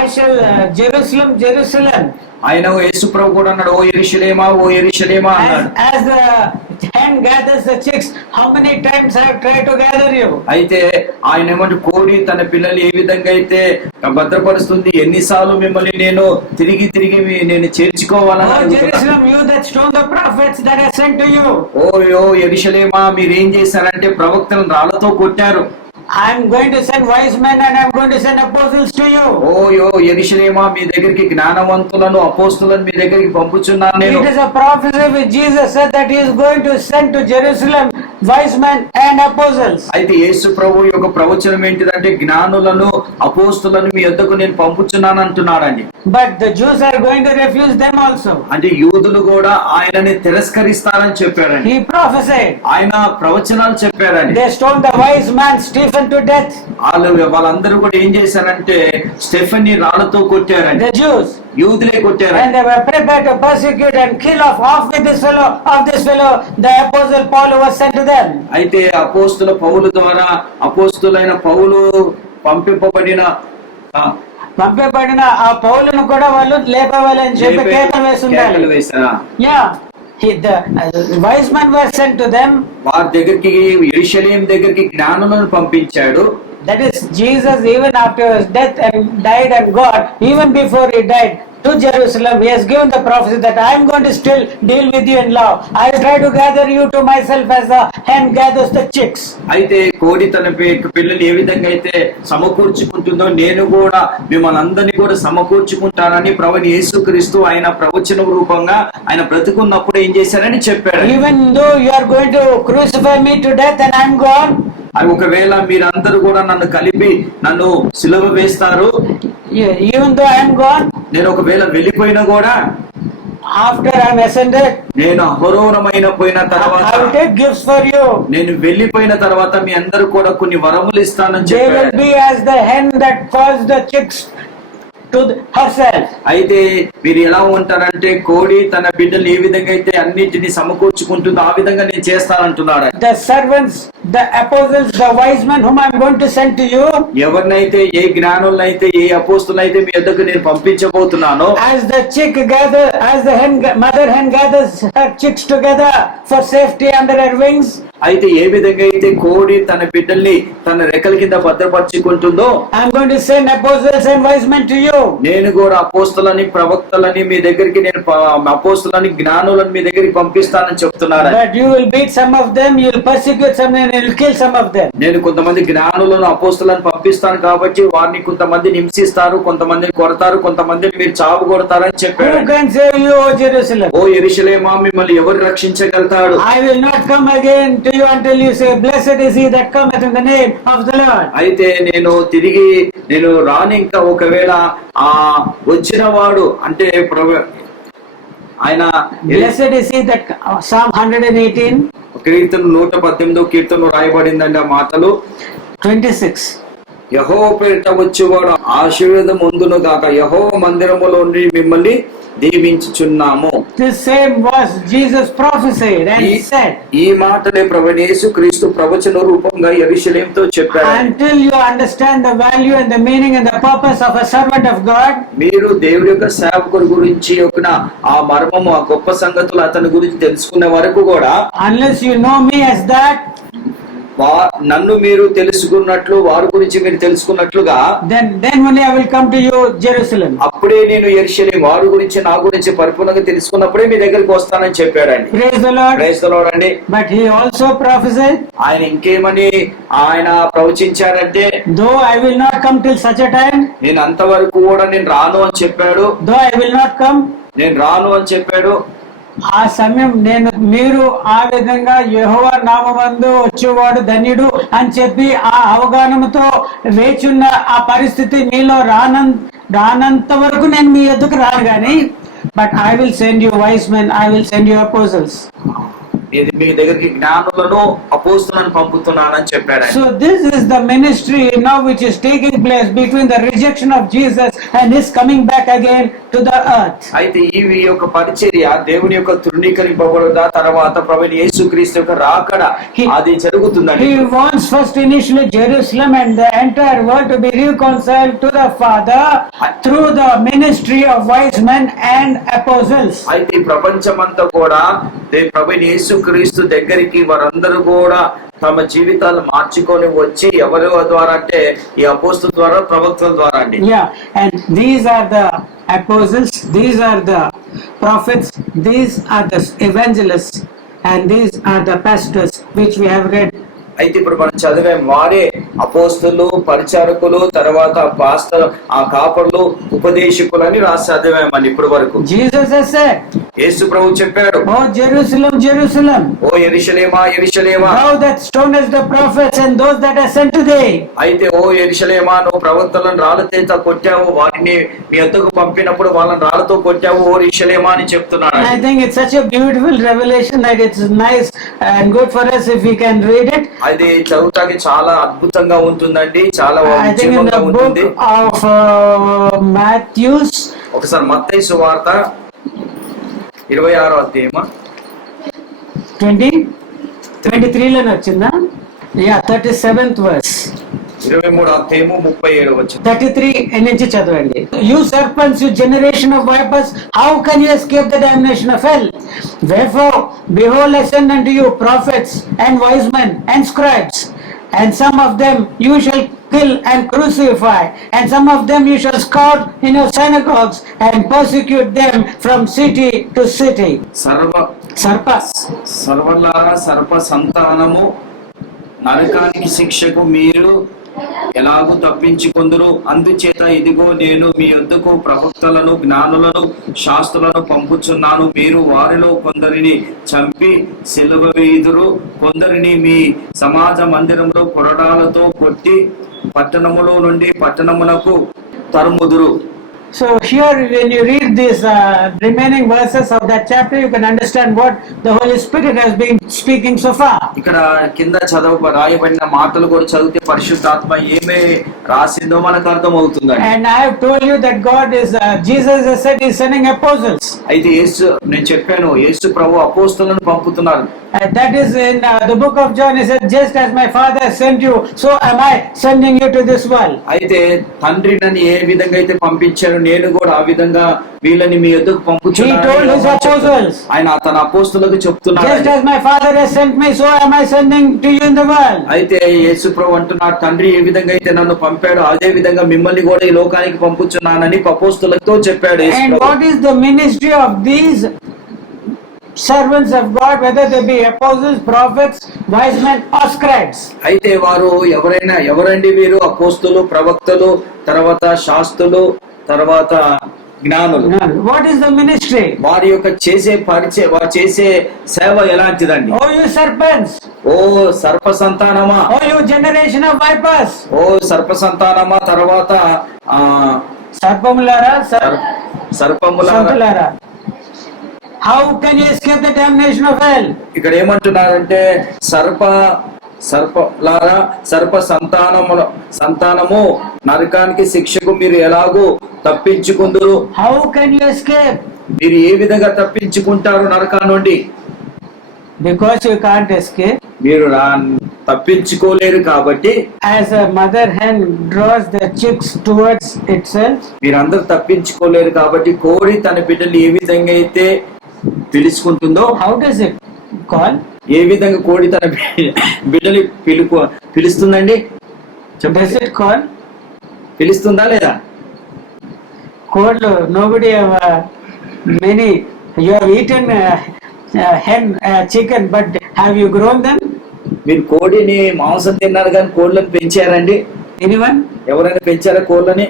I shall Jerusalem, Jerusalem. ఆయన యేసు ప్రభు కూడా అన్నాడు, ఓ యెరూషలేమా, ఓ యెరూషలేమా అన్నాడు. As the hen gathers the chicks, how many times I have tried to gather you? అయితే ఆయన ఏమంటే కోడి తన పిల్లలు ఏ విధంగా అయితే భద్రపరుస్తుంది, ఎన్నిసార్లు మిమ్మల్ని నేను తిరిగి తిరిగి నేను చేర్చుకోవాలని Oh అడుగుతున్నా. Jerusalem, you that stone the prophets that I sent to you. ఓ యెరూషలేమా, మీరేం చేశారంటే ప్రవక్తలను రాళ్లతో కొట్టారు. I am going to send wise men and I am going to send apostles to you. ఓ యెరూషలేమా, మీ దగ్గరికి జ్ఞానవంతులను అపోస్తులను మీ దగ్గరికి పంపుచున్నాను నేను. It is a prophecy which Jesus said that he is going to send to Jerusalem wise men and apostles. అయితే యేసు ప్రభు యొక్క ప్రవచనం ఏంటిదంటే జ్ఞానులను అపోస్తులను మీ యొద్దకు నేను పంపుచున్నాను అంటున్నాడండి. But the Jews are going to refuse them also. అంటే యూదులు కూడా ఆయనని తిరస్కరిస్తారని చెప్పారండి. He prophesied. ఆయన ప్రవచనాలు చెప్పారండి. They stoned the wise man Stephen to death. వాళ్ళందరూ కూడా ఏం చేశారంటే స్టెఫెన్ని రాళ్లతో కొట్టారండి. The Jews. యూదులే కొట్టారండి. And they were prepared to persecute and kill off with this fellow, the apostle Paul who was sent to them. అయితే అపోస్తుల పౌలు ద్వారా అపోస్తులైన పౌలు పంపింపబడిన పంపబడిన ఆ పౌలును కూడా వాళ్ళు లేపవాలని చెప్పి కేకలు వేస్తుంటారు. వేశారా? Yeah. The wise men were sent to them. వారి దగ్గరికి యెరూషలేము దగ్గరికి జ్ఞానులను పంపించాడు. That is Jesus, even after his death and died and God, even before he died, to Jerusalem, he has given the prophecy that I am going to still deal with you in love. I will try to gather you to myself as the hen gathers the chicks. అయితే కోడి తన పిల్లలు ఏ విధంగా అయితే సమకూర్చుకుంటుందో నేను కూడా మిమ్మల్ని అందరినీ కూడా సమకూర్చుకుంటానని ప్రభువైన యేసుక్రీస్తు ఆయన ప్రవచన రూపంగా ఆయన బ్రతుకున్నప్పుడు ఏం చేశారని చెప్పాడు. Even though you are going to crucify me to death and I am gone, ఒకవేళ మీరందరూ కూడా నన్ను కలిపి నన్ను సిలువ వేస్తారు, even though I am gone, నేను ఒకవేళ వెళ్ళిపోయినా కూడా after I am ascended, నేను అహరోణమైన పోయిన తర్వాత I will take gifts for you. నేను వెళ్ళిపోయిన తర్వాత మీ అందరూ కూడా కొన్ని వరములు ఇస్తానని They will చెప్పాడు. be as the hen that calls the chicks to herself. అయితే మీరు ఎలా ఉంటారంటే కోడి తన బిడ్డలు ఏ విధంగా అయితే అన్నిటిని సమకూర్చుకుంటుందో ఆ విధంగా నేను చేస్తానంటున్నాడు. The servants, the apostles, the wise men whom I am going to send to you, ఎవరినైతే ఏ జ్ఞానులైతే ఏ అపోస్తులైతే మీ యొద్దకు నేను పంపించబోతున్నానో, as the mother hen gathers her chicks together for safety under her wings, అయితే ఏ విధంగా అయితే కోడి తన బిడ్డల్ని తన రెక్కల కింద భద్రపరుచుకుంటుందో, I am going to send apostles and wise men to you. నేను కూడా అపోస్తులని ప్రవక్తలని మీ దగ్గరికి నేను అపోస్తులని జ్ఞానులను మీ దగ్గరికి పంపిస్తానని చెప్తున్నాడు. But you will beat some of them, you will persecute some and you will kill some of them. నేను కొంతమంది జ్ఞానులను అపోస్తులను పంపిస్తాను కాబట్టి వారిని కొంతమంది హింసిస్తారు, కొంతమందిని కొడతారు, కొంతమందిని మీరు చావు కొడతారని చెప్పాడు. Who can save you, O Jerusalem? ఓ యెరూషలేమా, మిమ్మల్ని ఎవరు రక్షించగలుగుతాడు? I will not come again to you until you say, blessed is he that cometh in the name of the Lord. అయితే నేను రాని ఇంకా ఒకవేళ వచ్చిన వాడు అంటే ఆయన Blessed is he that Psalm 118 కీర్తన 118 కీర్తనలో రాయబడిందండి ఆ మాటలు. 26. యెహోవా పేరిట వచ్చేవాడు ఆశీర్వాదం పొందును గాక, యెహోవా మందిరములో నుండి మిమ్మల్ని దీవించుచున్నాము. This same was Jesus prophesied and said. ఈ మాటలే ప్రభువైన యేసుక్రీస్తు ప్రవచన రూపంగా యెరూషలేముతో చెప్పారు. Until you understand the value and the meaning and the purpose of a servant of God, మీరు దేవుడి యొక్క సేవకుడి గురించి ఆ మర్మము, ఆ గొప్ప సంగతులు అతని గురించి తెలుసుకునే వరకు కూడా, unless you know me as that, నన్ను మీరు తెలుసుకున్నట్లు వారి గురించి మీరు తెలుసుకున్నట్లుగా then only I will come to you, Jerusalem. అప్పుడే నేను యెరూషలేము వారి గురించి నా గురించి పరిపూర్ణంగా తెలుసుకున్నప్పుడే మీ దగ్గరికి వస్తానని చెప్పాడండి. Praise the Lord. Praise the Lord అండి. But he also prophesied, ఆయన ఇంకేమని ఆయన ప్రవచించారంటే, though I will not come till such a time, నేను అంతవరకు కూడా నేను రాను అని చెప్పాడు. though I will not come, నేను రాను అని చెప్పాడు. ఆ సమయం మీరు ఆ విధంగా యెహోవా నామమందు వచ్చేవాడు ధన్యుడు అని చెప్పి ఆ అవగాహనతో వేచున్న ఆ పరిస్థితి మీలో రానంత వరకు నేను మీ ఎద్దుకు రాను గాని, but I will send you wise men, I will send you apostles. మీ దగ్గరికి జ్ఞానులను అపోస్తలులను పంపుతున్నానని చెప్పాడు. So this is the ministry now which is taking place between the rejection of Jesus and his coming back again to the earth. అయితే ఈ యొక్క పరిచర్య దేవుని యొక్క తృణీకరింపబడుట తర్వాత ప్రభువైన యేసుక్రీస్తు యొక్క రాకడ అది జరుగుతుందండి. He wants first initially Jerusalem and the entire world to be reconciled to the Father through the ministry of wise men and apostles. అయితే ఈ ప్రపంచమంతా కూడా ప్రభువైన యేసుక్రీస్తు దగ్గరికి వారందరూ కూడా తమ జీవితాలు మార్చుకొని వచ్చి ఎవరి ద్వారా అంటే ఈ అపోస్తలుల ద్వారా ప్రవక్తల ద్వారా అండి. Yeah, and these are the apostles, these are the prophets, these are the evangelists, and these are the pastors which we have read. అయితే ఇప్పుడు మనం చదివే వారే అపోస్తలు, పరిచారకులు, తర్వాత పాస్టర్, ఆ కాపర్లు, ఉపదేశకులని రాసి చదివామని ఇప్పుడు వరకు. Jesus has said, యేసు ప్రభు చెప్పాడు, "Oh Jerusalem, Jerusalem, oh యెరూషలేమా యెరూషలేమా, thou that stonest the prophets and those that are sent to thee." అయితే ఓ యెరూషలేమా, నువ్వు ప్రవక్తలను రాళ్లతో కొట్టావు, వారిని మీ వద్దకు పంపినప్పుడు వాళ్ళని రాళ్లతో కొట్టావు, ఓ యెరూషలేమా అని చెప్తున్నాడు. I think it's such a beautiful revelation that it's nice and good for us if we can read it. అది చదువుతాకి చాలా అద్భుతంగా ఉంటుందండి, చాలా I think in the ఉంటుంది. book of Matthews, ఒకసారి మత్తయి సువార్త 26వ అధ్యాయము 23 లోనే వచ్చిందా? 37th verse. 23వ అధ్యాయము 37వ వచనం. 33 నుంచి చదవండి. You serpents, you generation of vipers, how can you escape the damnation of hell? Wherefore, behold, I send unto you prophets and wise men and scribes, and some of them you shall kill and crucify, and some of them you shall scourge in your synagogues and persecute them from city to city. సర్వలారా సర్ప సంతానము, నరకానికి శిక్షకు మీరు ఎలాగూ తప్పించుకొందురు. అందుచేత ఇదిగో నేను మీ యొద్దకు ప్రవక్తలను, జ్ఞానులను, శాస్త్రులను పంపుచున్నాను. మీరు వారిలో కొందరిని చంపి సిలువ వేయుదురు, కొందరిని మీ సమాజ మందిరంలో కొరడాలతో కొట్టి పట్టణములో నుండి పట్టణములకు తరుముదురు. So here when you read these remaining verses of that chapter, you can understand what the Holy Spirit has been speaking so far. ఇక్కడ కింద రాయబడిన మాటలు కూడా చదివితే పరిశుద్ధాత్మ ఏమే రాసిందో మనకు అర్థం అవుతుందండి. And I have told you that God is Jesus has said he is sending apostles. అయితే నేను చెప్పాను యేసు ప్రభు అపోస్తలులను పంపుతున్నారు. That is in the book of John. He said, just as my Father sent you, so am I sending you to this world. అయితే తండ్రి నన్ను ఏ విధంగా అయితే పంపించారు, నేను కూడా ఆ విధంగా వీళ్ళని మీ యొద్దకు పంపుచున్నాను. ఆయన తన అపోస్తలులకు చెప్తున్నాడు, just as my Father has sent me, so am I sending to you in the world. అయితే యేసు ప్రభు అంటున్నాడు, తండ్రి ఏ విధంగా అయితే నన్ను పంపాడో అదే విధంగా మిమ్మల్ని కూడా ఈ లోకానికి పంపుచున్నానని అపోస్తలులతో చెప్పాడు. And what is the ministry of these servants of God, whether they be apostles, prophets, wise men or scribes? అయితే వారు ఎవరండి వీరు? అపోస్తలు, ప్రవక్తలు, తర్వాత శాస్త్రులు, తర్వాత జ్ఞానులు. What is the ministry? వారి యొక్క వారు చేసే సేవ ఎలాంటిదండి? Oh you serpents, ఓ సర్ప సంతానమా, oh you generation of vipers, ఓ సర్ప సంతానమా, తర్వాత సర్పములారా, సర్పములారా, how can you escape the damnation of hell? ఇక్కడ ఏమంటున్నారంటే సర్పలారా సర్ప సంతానము నరకానికి శిక్షకు మీరు ఎలాగూ తప్పించుకుందురు. How can you escape? మీరు ఏ విధంగా తప్పించుకుంటారు నరకా నుండి? Because you can't escape. మీరు తప్పించుకోలేరు కాబట్టి, as a mother hen draws the chicks towards itself, మీరందరూ తప్పించుకోలేరు కాబట్టి కోడి తన బిడ్డలు ఏ విధంగా అయితే పిలుచుకుంటుందో, how does it call? ఏ విధంగా కోడి తన బిడ్డని పిలుస్తుందండి? Does it call? పిలుస్తుందా లేదా? Call, nobody have many. You have eaten hen, chicken, but have you grown them? మీరు కోడిని మాంసం తిన్నారు కానీ కోళ్ళని పెంచారండి? Anyone? ఎవరైనా పెంచారా కోళ్ళని?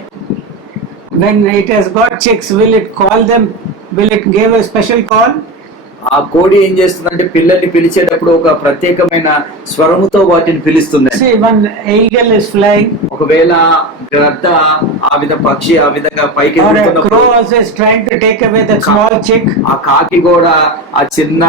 When it has got chicks, will it call them? Will it give a special call? ఆ కోడి ఏం చేస్తుందంటే పిల్లల్ని పిలిచేటప్పుడు ఒక ప్రత్యేకమైన స్వరముతో వాటిని పిలుస్తుంది. See, one eagle is flying, ఒకవేళ గ్రద్ద పక్షి ఆ విధంగా పైకి or a ఎగురుతున్నప్పుడు crow also is trying to take away the small chick. ఆ కాకి కూడా ఆ చిన్న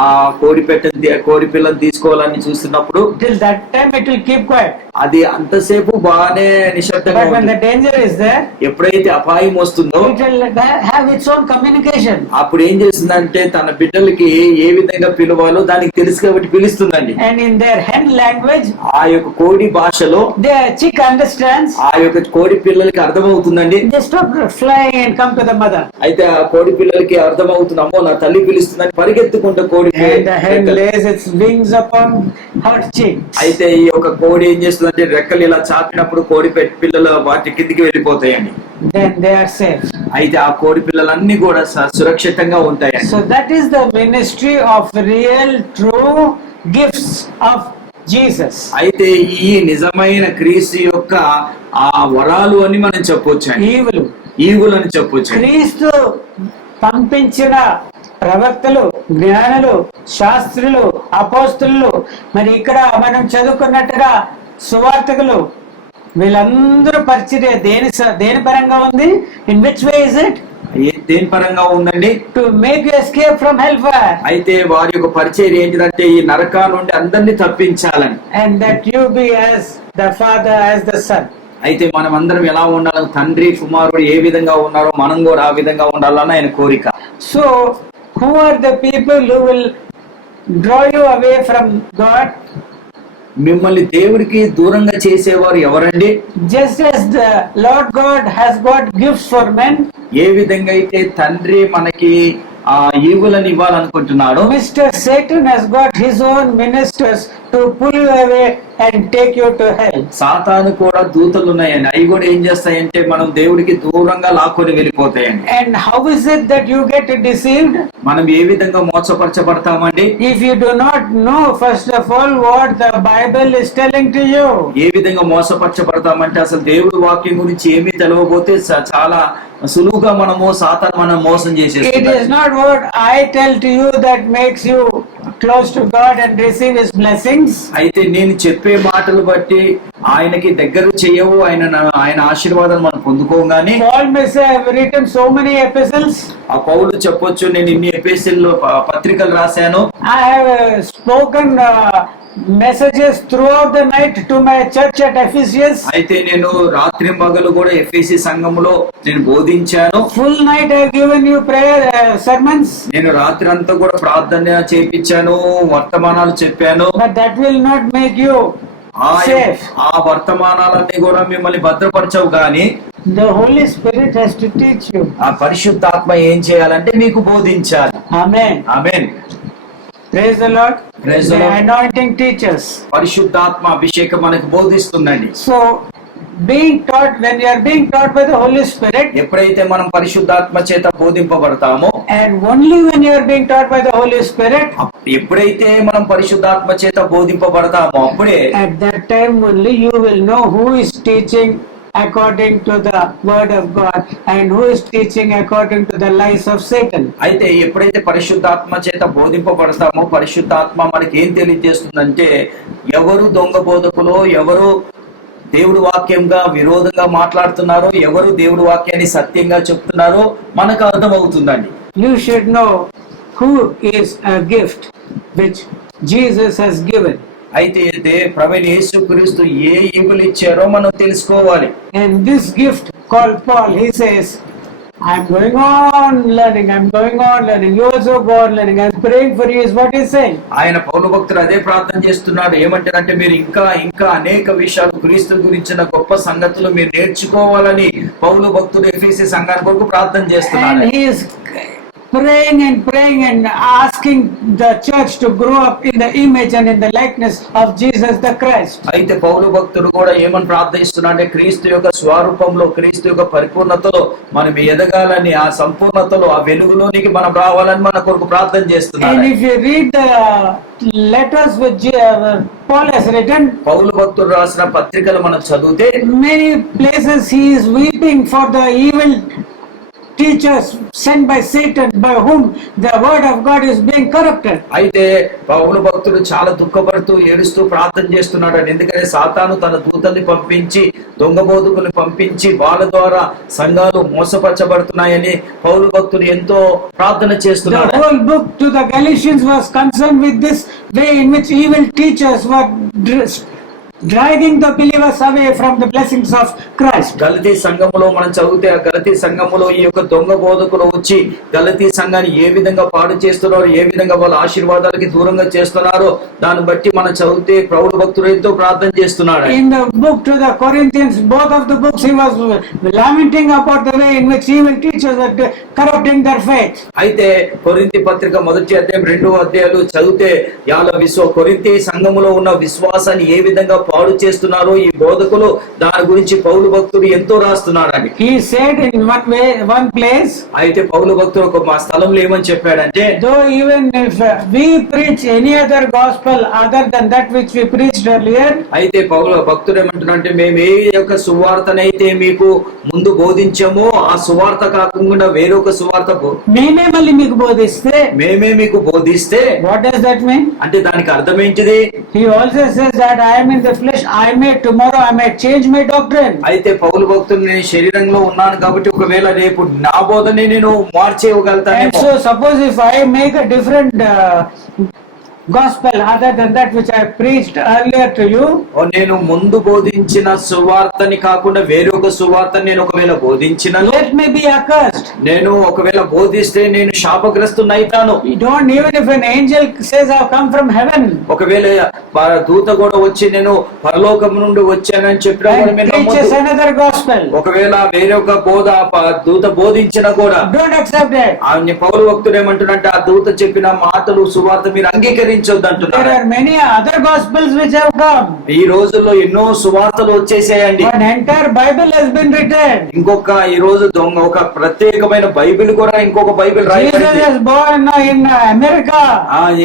ఆ కోడి పిల్లని తీసుకోవాలని చూస్తున్నప్పుడు Till that time it will keep quiet. అది అంతసేపు బాగానే నిశ్శబ్దంగా But when the ఉంటుంది. danger is there, ఎప్పుడైతే అపాయం వస్తుందో it will have its own communication. అప్పుడు ఏం చేస్తుందంటే తన బిడ్డలకి ఏ విధంగా పిలవాలో దానికి తెలుసు కాబట్టి పిలుస్తుందండి. And in their hen language, ఆ యొక్క కోడి భాషలో the chick understands. ఆ యొక్క కోడి పిల్లలకి అర్థమవుతుందండి. They stop flying and come to the mother. అయితే ఆ కోడి పిల్లలకి అర్థమవుతుంది, అమ్మో నా తల్లి పిలుస్తుందని పరిగెత్తుకుంటే కోడి And the hen lays its wings upon her cheek. అయితే ఈ యొక్క కోడి ఏం చేస్తుందంటే రెక్కలు ఇలా చాపినప్పుడు కోడి పిల్లలు వాటి కిందికి వెళ్ళిపోతాయండి. Then they are safe. అయితే ఆ కోడి పిల్లలన్నీ కూడా సురక్షితంగా ఉంటాయండి. So that is the ministry of real true gifts of Jesus. అయితే ఈ నిజమైన క్రీస్తు యొక్క ఆ వరాలు అని మనం చెప్పొచ్చు. ఈవులు అని చెప్పొచ్చు. క్రీస్తు పంపించిన ప్రవక్తలు, జ్ఞానులు, శాస్త్రులు, అపోస్తులు, మరి ఇక్కడ మనం చదువుకున్నట్టుగా సువార్తికులు, వీళ్ళందరూ పరిచర్య దేని పరంగా ఉంది? In which way is it? దేని పరంగా ఉందండి? To make you escape from hell fire. అయితే వారి యొక్క పరిచర్య ఏంటిదంటే ఈ నరకా నుండి అందరినీ తప్పించాలని. And that you be as the father as the son. అయితే మనం అందరం ఎలా ఉండాలి? తండ్రి కుమారుడు ఏ విధంగా ఉన్నారో మనం కూడా ఆ విధంగా ఉండాలని ఆయన కోరిక. So who are the people who will draw you away from God? మిమ్మల్ని దేవుడికి దూరంగా చేసేవారు ఎవరండి? Just as the Lord God has got gifts for men, ఏ విధంగా అయితే తండ్రి మనకి ఆ ఈవులను ఇవ్వాలనుకుంటున్నాడు, Mr. Satan has got his own ministers to pull you away and take you to hell. సాతాను కూడా దూతలు ఉన్నాయండి. అవి కూడా ఏం చేస్తాయంటే మనం దేవుడికి దూరంగా లాక్కొని వెళ్ళిపోతాయండి. And how is it that you get deceived? మనం ఏ విధంగా మోసపరచబడతామండి? If you do not know first of all what the Bible is telling to you. ఏ విధంగా మోసపరచబడతామంటే అసలు దేవుడి వాక్యం గురించి ఏమీ తెలియకపోతే చాలా సులువుగా మనం మోసం చేసేస్తాం. It is not what I tell to you that makes you close to God and receive his blessings. అయితే నేను చెప్పే మాటలు బట్టి ఆయనకి దగ్గర చేయవు, ఆయన ఆశీర్వాదాలు మనం పొందుకోగానే. Paul may say, I have written so many epistles. ఆ పౌలు చెప్పొచ్చు, నేను ఇన్ని ఎపిసోడ్లు పత్రికలు రాశాను. I have spoken messages throughout the night to my church at Ephesus. అయితే నేను రాత్రి పగలు కూడా ఎఫెసీ సంఘములో నేను బోధించాను. Full night I have given you prayer sermons. నేను రాత్రి అంతా కూడా ప్రార్థన చేయించాను, వర్తమానాలు చెప్పాను. But that will not make you safe. ఆ వర్తమానాలన్నీ కూడా మిమ్మల్ని భద్రపరచవు గాని The Holy Spirit has to teach you. ఆ పరిశుద్ధాత్మ ఏం చేయాలంటే మీకు బోధించాలి. Amen. Amen. Praise the Lord. Praise the The Lord. anointing teachers. పరిశుద్ధాత్మ అభిషేకం మనకు బోధిస్తుందండి. So being taught, when you are being taught by the Holy Spirit, ఎప్పుడైతే మనం పరిశుద్ధాత్మ చేత బోధింపబడతామో, and only when you are being taught by the Holy Spirit, ఎప్పుడైతే మనం పరిశుద్ధాత్మ చేత బోధింపబడతామో అప్పుడే at that time only you will know who is teaching according to the word of God and who is teaching according to the lies of Satan. అయితే ఎప్పుడైతే పరిశుద్ధాత్మ చేత బోధింపబడతామో పరిశుద్ధాత్మ మనకి ఏం తెలియజేస్తుందంటే ఎవరు దొంగ బోధకులో, ఎవరు దేవుడి వాక్యంగా విరోధంగా మాట్లాడుతున్నారో, ఎవరు దేవుడి వాక్యాన్ని సత్యంగా చెప్తున్నారో మనకు అర్థమవుతుందండి. You should know who is a gift which Jesus has given. అయితే ప్రభువైన యేసుక్రీస్తు ఏ ఈవులు ఇచ్చారో మనం తెలుసుకోవాలి. And this gift called Paul, he says, I'm going on learning, you also go on learning, I'm praying for you, is what he's saying. ఆయన పౌలు భక్తుడు అదే ప్రార్థన చేస్తున్నాడు. ఏమంటారంటే మీరు ఇంకా అనేక విషయాలు క్రీస్తు గురించిన గొప్ప సంగతులు మీరు నేర్చుకోవాలని పౌలు భక్తుడు ఎఫెసీ సంఘానికి కొరకు ప్రార్థన చేస్తున్నాడు. And he is praying and asking the church to grow up in the image and in the likeness of Jesus the Christ. అయితే పౌలు భక్తుడు కూడా ఏమని ప్రార్థిస్తున్నాడంటే క్రీస్తు యొక్క స్వరూపంలో క్రీస్తు యొక్క పరిపూర్ణతలో మనం ఎదగాలని, ఆ సంపూర్ణతలో ఆ వెలుగులోనికి మనం రావాలని మన కొరకు ప్రార్థన And చేస్తున్నాడు. if you read the letters which Paul has written, పౌలు భక్తుడు రాసిన పత్రికలు మనం చదివితే many places he is weeping for the evil teachers sent by Satan, by whom the word of God is being corrupted. అయితే పౌలు భక్తుడు చాలా దుఃఖపడుతూ ఏడుస్తూ ప్రార్థన చేస్తున్నాడు. ఎందుకంటే సాతాను తన దూతల్ని పంపించి దొంగ బోధకుల్ని పంపించి వాళ్ళ ద్వారా సంఘాలు మోసపరచబడుతున్నాయని పౌలు భక్తుడు ఎంతో ప్రార్థన The చేస్తున్నాడు. whole book to the Galatians was concerned with this way in which evil teachers were dragging the believers away from the blessings of Christ. గలతీ సంఘములో మనం చదివితే ఆ గలతీ సంఘములో ఈ యొక్క దొంగ బోధకులు వచ్చి గలతీ సంఘాన్ని ఏ విధంగా పాడు చేస్తున్నారో, ఏ విధంగా వాళ్ళ ఆశీర్వాదాలకి దూరంగా చేస్తున్నారో దాన్ని బట్టి మనం చదివితే పౌలు భక్తుడు ఎంతో ప్రార్థన చేస్తున్నాడు. In the book to the Corinthians, both of the books he was lamenting about the way in which evil teachers were corrupting their faith. అయితే కొరింథీ పత్రిక మొదటి అధ్యాయం 2వ అధ్యాయాలు చదివితే కొరింథీ సంఘములో ఉన్న విశ్వాసాన్ని ఏ విధంగా పాడు చేస్తున్నారో ఈ బోధకులు, దాని గురించి పౌలు భక్తుడు ఎంతో రాస్తున్నాడండి. He said in one place, అయితే పౌలు భక్తుడు ఒక స్థలంలో ఏమని చెప్పాడంటే, though even if we preach any other gospel other than that which we preached earlier, అయితే పౌలు భక్తుడు ఏమంటున్నాడంటే, మేము ఏ యొక్క సువార్తనైతే మీకు ముందు బోధించామో ఆ సువార్త కాకుండా వేరొక సువార్త మేమే మళ్ళీ మీకు బోధిస్తే, మేమే మీకు బోధిస్తే, what does that mean? అంటే దానికి అర్థం ఏంటిది? He also says that I am in the flesh, tomorrow I may change my doctrine. అయితే పౌలు భక్తుడు నేను శరీరంలో ఉన్నాను కాబట్టి ఒకవేళ రేపు నా బోధనే నేను And మార్చేయగలుగుతాను. so suppose if I make a different gospel other than that which I preached earlier to you, నేను ముందు బోధించిన సువార్తని కాకుండా వేరొక సువార్తని నేను ఒకవేళ బోధించినను, let me be accursed. నేను ఒకవేళ బోధిస్తే నేను శాపగ్రస్తునైతాను. You don't, even if an angel says I have come from heaven ఒకవేళ దూత కూడా వచ్చి నేను పరలోకం నుండి వచ్చానని చెప్పినా కూడా and మేము preaches నమ్మొద్దు. another gospel, ఒకవేళ వేరొక దూత బోధించినా కూడా don't accept it. ఆయన పౌలు భక్తుడు ఏమంటున్నట్టు ఆ దూత చెప్పిన మాటలు సువార్త మీరు అంగీకరించొద్దు There అంటున్నారు. are many other gospels which have come. ఈ రోజుల్లో ఎన్నో సువార్తలు వచ్చేసాయండి. An entire Bible has been written. ఇంకొక ఈ రోజు ఒక ప్రత్యేకమైన బైబిల్ కూడా ఇంకొక బైబిల్ Jesus రాయబడింది. was born in America.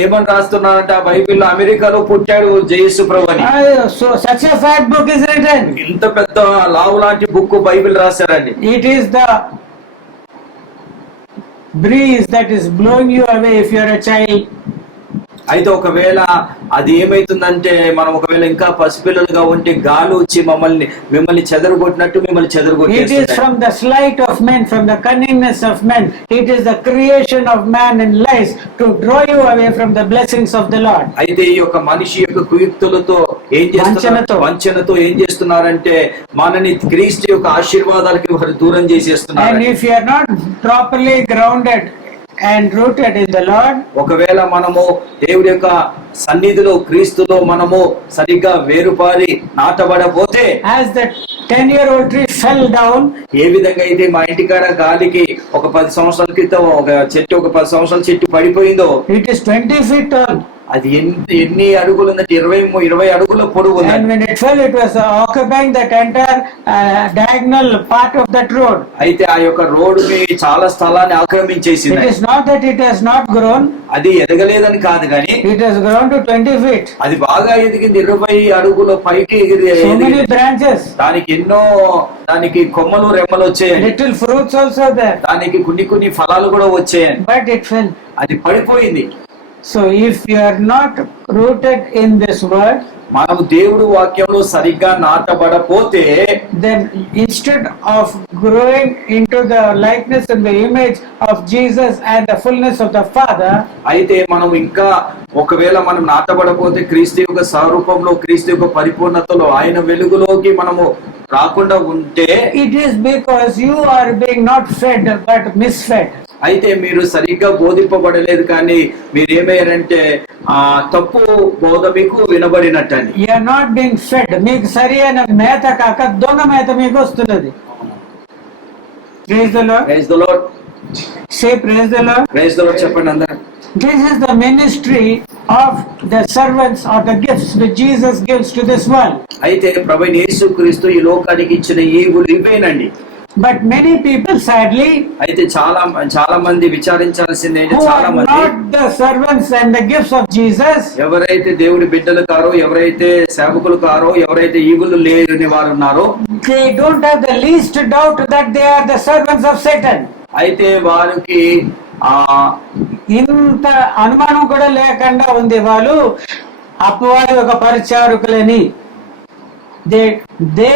ఏమని రాస్తున్నారంటే ఆ బైబిల్ అమెరికాలో పుట్టాడు యేసు ప్రభు అని. So such a fat book is written. ఇంత పెద్ద లావు లాంటి బుక్ బైబిల్ రాశారండి. It is the breeze that is blowing you away if you are a child. అయితే ఒకవేళ అది ఏమైతుందంటే మనం ఒకవేళ ఇంకా పసిపిల్లలుగా ఉంటే గాలి వచ్చి మిమ్మల్ని చెదరగొట్టినట్టు మిమ్మల్ని It is చెదరగొట్టేస్తుంది. from the sleight of men, from the cunningness of men. It is the creation of man in lies to draw you away from the blessings of the Lord. అయితే ఈ యొక్క మనిషి యొక్క కుయుక్తులతో ఏం చేస్తున్నారు, వంచనతో ఏం చేస్తున్నారంటే మనని క్రీస్తు యొక్క ఆశీర్వాదాలకి వారు దూరం చేసేస్తున్నారు. And if you are not properly grounded and rooted in the Lord, ఒకవేళ మనము దేవుడి యొక్క సన్నిధిలో క్రీస్తులో మనము సరిగ్గా వేరుపారి నాటబడపోతే, as the 10-year-old tree fell down, ఏ విధంగా అయితే మా ఇంటికాడ గాలికి ఒక 10 సంవత్సరాల క్రితం ఒక 10 సంవత్సరాల చెట్టు పడిపోయిందో, it is 20 feet tall. అది ఎన్ని అడుగులు ఉందంటే 20 అడుగుల పొడవు And ఉంది. when it fell, it was occupying that entire diagonal part of that road. అయితే ఆ యొక్క రోడ్డుని చాలా స్థలాన్ని ఆక్రమించేసింది. It is not that it has not grown, అది ఎదగలేదని కాదు కానీ it has grown to 20 feet. అది బాగా ఎదిగింది. 20 అడుగుల పైకి So many ఎదిగింది. branches, దానికి కొమ్మలు రెమ్మలు వచ్చాయండి. little fruits also there, దానికి కొన్ని ఫలాలు కూడా వచ్చాయండి. but it fell. అది పడిపోయింది. So if you are not rooted in this word, మనము దేవుడు వాక్యంలో సరిగ్గా నాటబడపోతే, then instead of growing into the likeness and the image of Jesus and the fullness of the Father, అయితే మనం ఇంకా ఒకవేళ మనం నాటబడపోతే క్రీస్తు యొక్క స్వరూపంలో క్రీస్తు యొక్క పరిపూర్ణతలో ఆయన వెలుగులోకి మనము రాకుండా ఉంటే, it is because you are being not fed but misfed. అయితే మీరు సరిగ్గా బోధింపబడలేదు, కానీ మీరు ఏమయ్యారంటే తప్పు బోధ మీకు వినబడినట్టని. You are not being fed. మీకు సరి అయిన మేత కాక దొంగ మేత మీకు వస్తున్నది. Praise the Lord. Praise the Lord. Say praise the Lord. Praise the Lord చెప్పండి అందరూ. This is the ministry of the servants or the gifts which Jesus gives to this world. అయితే ప్రభువైన యేసుక్రీస్తు ఈ లోకానికి ఇచ్చిన ఈవులు ఇవేనండి. But many people sadly అయితే చాలా మంది విచారించాల్సింది ఏంటి, who చాలా are మంది not the servants and the gifts of Jesus, ఎవరైతే దేవుడి బిడ్డలు కారో, ఎవరైతే సేవకులు కారో, ఎవరైతే ఈవులు లేని వారు ఉన్నారో, they don't have the least doubt that they are the servants of Satan. అయితే వారికి ఇంత అనుమానం కూడా లేకుండా ఉంది వాళ్ళు అపవాది ఒక పరిచారకులని. They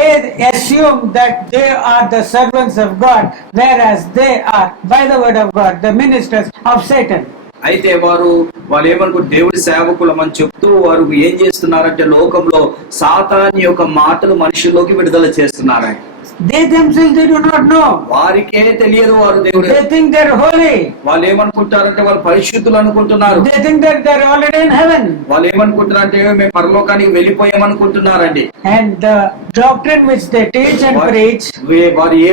assume that they are the servants of God, whereas they are, by the word of God, the ministers of Satan. అయితే వాళ్ళు ఏమనుకుంటారు, దేవుడి సేవకులం అని చెప్తూ వారు ఏం చేస్తున్నారంటే లోకంలో సాతాను యొక్క మాటలు మనుషుల్లోకి విడుదల చేస్తున్నారు. They themselves, they do not know. వారికే తెలియదు వారు దేవుడు. They think they're holy. వాళ్ళు ఏమనుకుంటారంటే వాళ్ళు పరిశుద్ధులు అనుకుంటున్నారు. They think that they're already in heaven. వాళ్ళు ఏమనుకుంటారంటే మేము పరలోకానికి వెళ్ళిపోయామనుకుంటున్నారండి. And the doctrine which they teach and preach వారు ఏ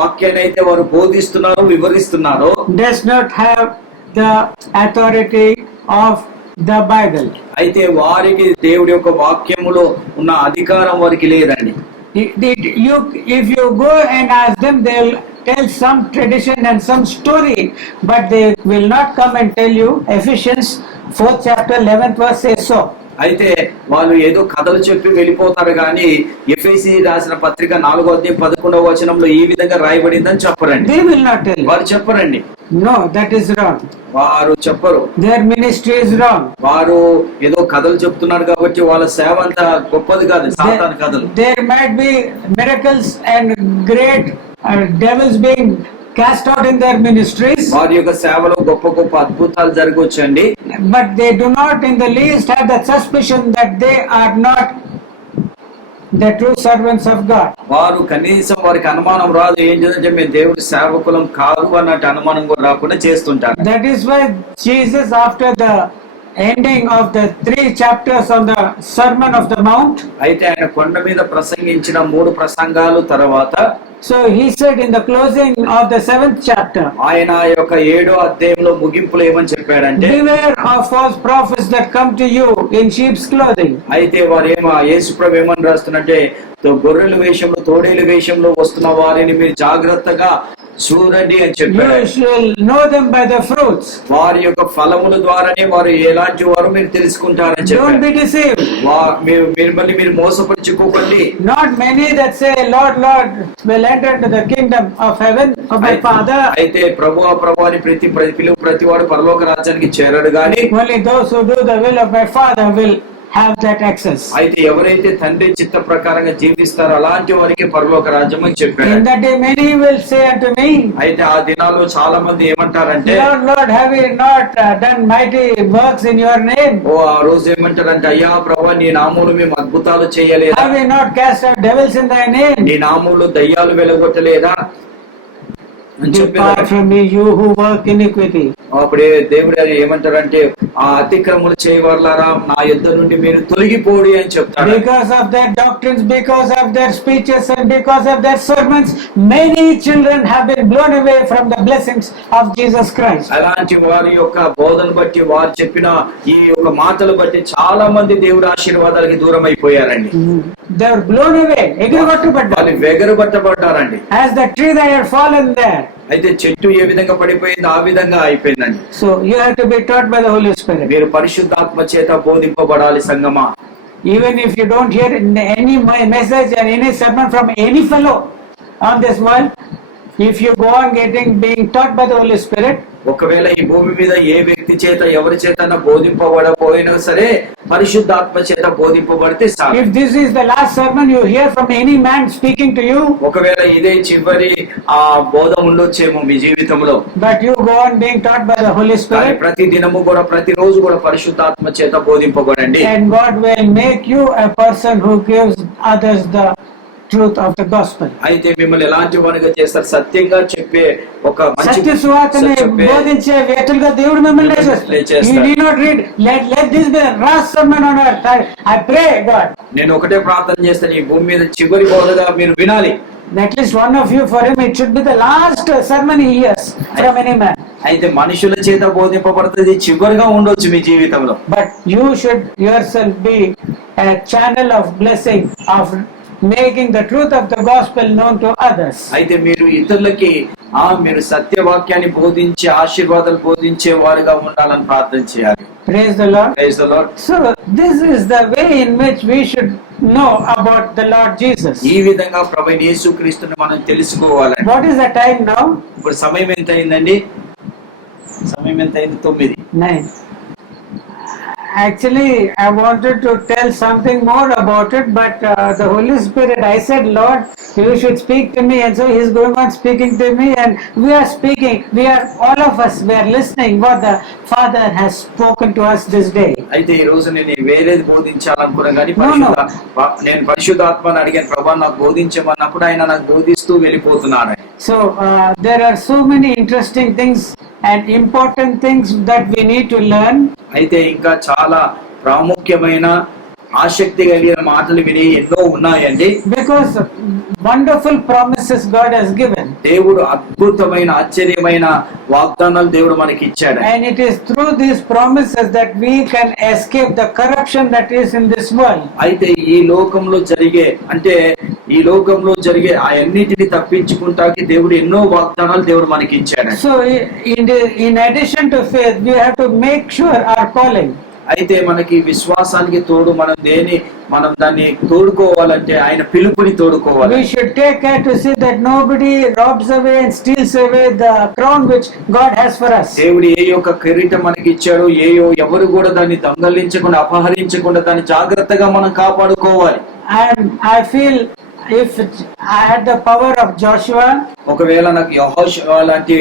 వాక్యాన్ని అయితే వారు బోధిస్తున్నారో, వివరిస్తున్నారో, does not have the authority of the Bible. అయితే వారికి దేవుడి యొక్క వాక్యములో ఉన్న అధికారం వారికి లేదండి. If you go and ask them, they'll tell some tradition and some story, but they will not come and tell you. Ephesians 4th chapter 11th verse says so. అయితే వాళ్ళు ఏదో కథలు చెప్పి వెళ్ళిపోతారు కానీ ఎఫెసీ రాసిన పత్రిక 4:11 ఈ విధంగా రాయబడిందని చెప్పరండి. They will not tell you. వారు చెప్పరండి. No, that is wrong. వారు చెప్పరు. Their ministry is wrong. వారు ఏదో కథలు చెప్తున్నారు కాబట్టి వాళ్ళ సేవ అంత గొప్పది కాదు. సాతాను కథలు. There might be miracles and great devils being cast out in their ministries, వారి యొక్క సేవలో గొప్ప గొప్ప అద్భుతాలు జరగవచ్చండి. but they do not in the least have that suspicion that they are not the true servants of God. వారు కనీసం వారికి అనుమానం రాదు, ఏం చేద్దంటే మేము దేవుడి సేవకులం కాదు అన్నట్టు అనుమానం కూడా రాకుండా చేస్తుంటారు. That is why Jesus, after the ending of the 3 chapters on the Sermon of the Mount, అయితే ఆయన కొండ మీద ప్రసంగించిన 3 ప్రసంగాలు తర్వాత, so he said in the closing of the 7th chapter, ఆయన యొక్క 7వ అధ్యాయంలో ముగింపులో ఏమని చెప్పాడంటే, beware of false prophets that come to you in sheep's clothing. అయితే వారు యేసుప్రభు ఏమని రాస్తున్నట్టే, గొర్రెల వేషంలో, తోడేల వేషంలో వస్తున్న వారిని మీరు జాగ్రత్తగా చూడండి అని చెప్పారు. You shall know them by the fruits. వారి యొక్క ఫలముల ద్వారానే వారు ఎలాంటి వారు మీరు తెలుసుకుంటారని చెప్పారు. Don't be deceived. మీరు మోసపరుచుకోకండి. Not many that say, Lord, Lord, will enter into the kingdom of heaven of my Father. అయితే ప్రభువా అని ప్రతి వాడు పరలోక రాజ్యానికి చేరడు గాని Only those who do the will of my Father will have that access. అయితే ఎవరైతే తండ్రి చిత్త ప్రకారంగా జీవిస్తారో అలాంటి వారికి పరలోక రాజ్యం అని చెప్పారు. In that day many will say unto me, అయితే ఆ దినాల్లో చాలా మంది ఏమంటారంటే, Lord, Lord, have we not done mighty works in your name? ఆ రోజు ఏమంటారంటే, అయ్యా ప్రభువా నీ నామములో మేము అద్భుతాలు చేయలేదా? Have we not cast out devils in thy name? నీ నామములో దయ్యాలు వెలగొట్టలేదా అని చెప్పారు. Depart from me, you who work iniquity. అప్పుడే దేవుడు ఏమంటారంటే, ఆ అతిక్రమములు చేయవారులారా నా యుద్ధ నుండి మీరు తొలగిపోడి అని చెప్తారు. Because of their doctrines, because of their speeches, and because of their sermons, many children have been blown away from the blessings of Jesus Christ. అలాంటి వారి యొక్క బోధను బట్టి, వారు చెప్పిన ఈ యొక్క మాటలు బట్టి చాలా మంది దేవుడి ఆశీర్వాదాలకి దూరం అయిపోయారండి. They were blown away. వాళ్ళు వెగరబట్టబడ్డారండి. As the tree that had fallen there. అయితే చెట్టు ఏ విధంగా పడిపోయింది ఆ విధంగా అయిపోయిందండి. So you have to be taught by the Holy Spirit. మీరు పరిశుద్ధాత్మ చేత బోధింపబడాలి సంగమా. Even if you don't hear any message and any sermon from any fellow on this world, if you go on being taught by the Holy Spirit, ఒకవేళ ఈ భూమి మీద ఏ వ్యక్తి చేత ఎవరి చేత బోధింపబడపోయినా సరే పరిశుద్ధాత్మ చేత బోధింపబడితే చాలు. if this is the last sermon you hear from any man speaking to you, ఒకవేళ ఇదే చివరి ఆ బోధ ఉండొచ్చేమో మీ జీవితంలో, but you go on being taught by the Holy Spirit, ప్రతి దినము కూడా ప్రతిరోజు కూడా పరిశుద్ధాత్మ చేత బోధింపబడండి. and God will make you a person who gives others the truth of the gospel. అయితే మిమ్మల్ని ఎలాంటి వారిగా చేస్తారు? సత్యంగా చెప్పే ఒక మంచి సత్య సువార్తని చెప్పే బోధించే వ్యక్తులుగా దేవుడు మిమ్మల్ని చేస్తారు. You need not read, let this be the last sermon on earth. I pray God. నేను ఒకటే ప్రార్థన చేస్తాను, ఈ భూమి మీద చివరి బోధగా మీరు వినాలి. At least one of you, for him it should be the last sermon he hears from any man. అయితే మనుషుల చేత బోధింపబడుతుంది, చివరిగా ఉండొచ్చు మీ జీవితంలో. But you should yourself be a channel of blessing, of making the truth of the gospel known to others. అయితే మీరు ఇతరులకి మీరు సత్యవాక్యాన్ని బోధించే, ఆశీర్వాదాలు బోధించే వారుగా ఉండాలని ప్రార్థన చేయాలి. Praise the Lord. Praise the Lord. So this is the way in which we should know about the Lord Jesus. ఈ విధంగా ప్రభువైన యేసుక్రీస్తుని మనం తెలుసుకోవాలి. What is the time now? ఇప్పుడు సమయం ఎంత అయిందండి? సమయం ఎంత అయింది? 9. 9. Actually, I wanted to tell something more about it, but the Holy Spirit, I said, Lord, you should speak to me, and so He's going on speaking to me, and we are speaking. We are, all of us, we are listening what the Father has spoken to us this day. అయితే ఈ రోజు నేను వేరేది బోధించాలనుకున్నా కానీ నేను పరిశుద్ధాత్మని అడిగాను, ప్రభా నాకు బోధించమన్నప్పుడు ఆయన నాకు బోధిస్తూ వెళ్ళిపోతున్నాడు. So there are so many interesting things and important things that we need to learn. అయితే ఇంకా చాలా ప్రాముఖ్యమైన ఆసక్తి కలిగిన మాటలు విని ఎన్నో ఉన్నాయండి. Because wonderful promises God has given. దేవుడు అద్భుతమైన ఆశ్చర్యమైన వాగ్దానాలు దేవుడు మనకి ఇచ్చాడు. And it is through these promises that we can escape the corruption that is in this world. అయితే ఈ లోకంలో జరిగే అన్నిటిని తప్పించుకుంటాకి దేవుడు ఎన్నో వాగ్దానాలు దేవుడు మనకి ఇచ్చాడు. So in addition to faith, we have to make sure our calling. అయితే మనకి విశ్వాసానికి తోడు మనం దాన్ని తోడుకోవాలంటే ఆయన పిలుపుని తోడుకోవాలి. We should take care to see that nobody robs away and steals away the crown which God has for us. దేవుడు ఏ యొక్క కిరీటం మనకి ఇచ్చాడో ఎవరు కూడా దాన్ని దొంగలించకుండా, అపహరించకుండా దాన్ని జాగ్రత్తగా మనం కాపాడుకోవాలి. I feel if I had the power of Joshua, ఒకవేళ నాకు యెహోషువ లాంటి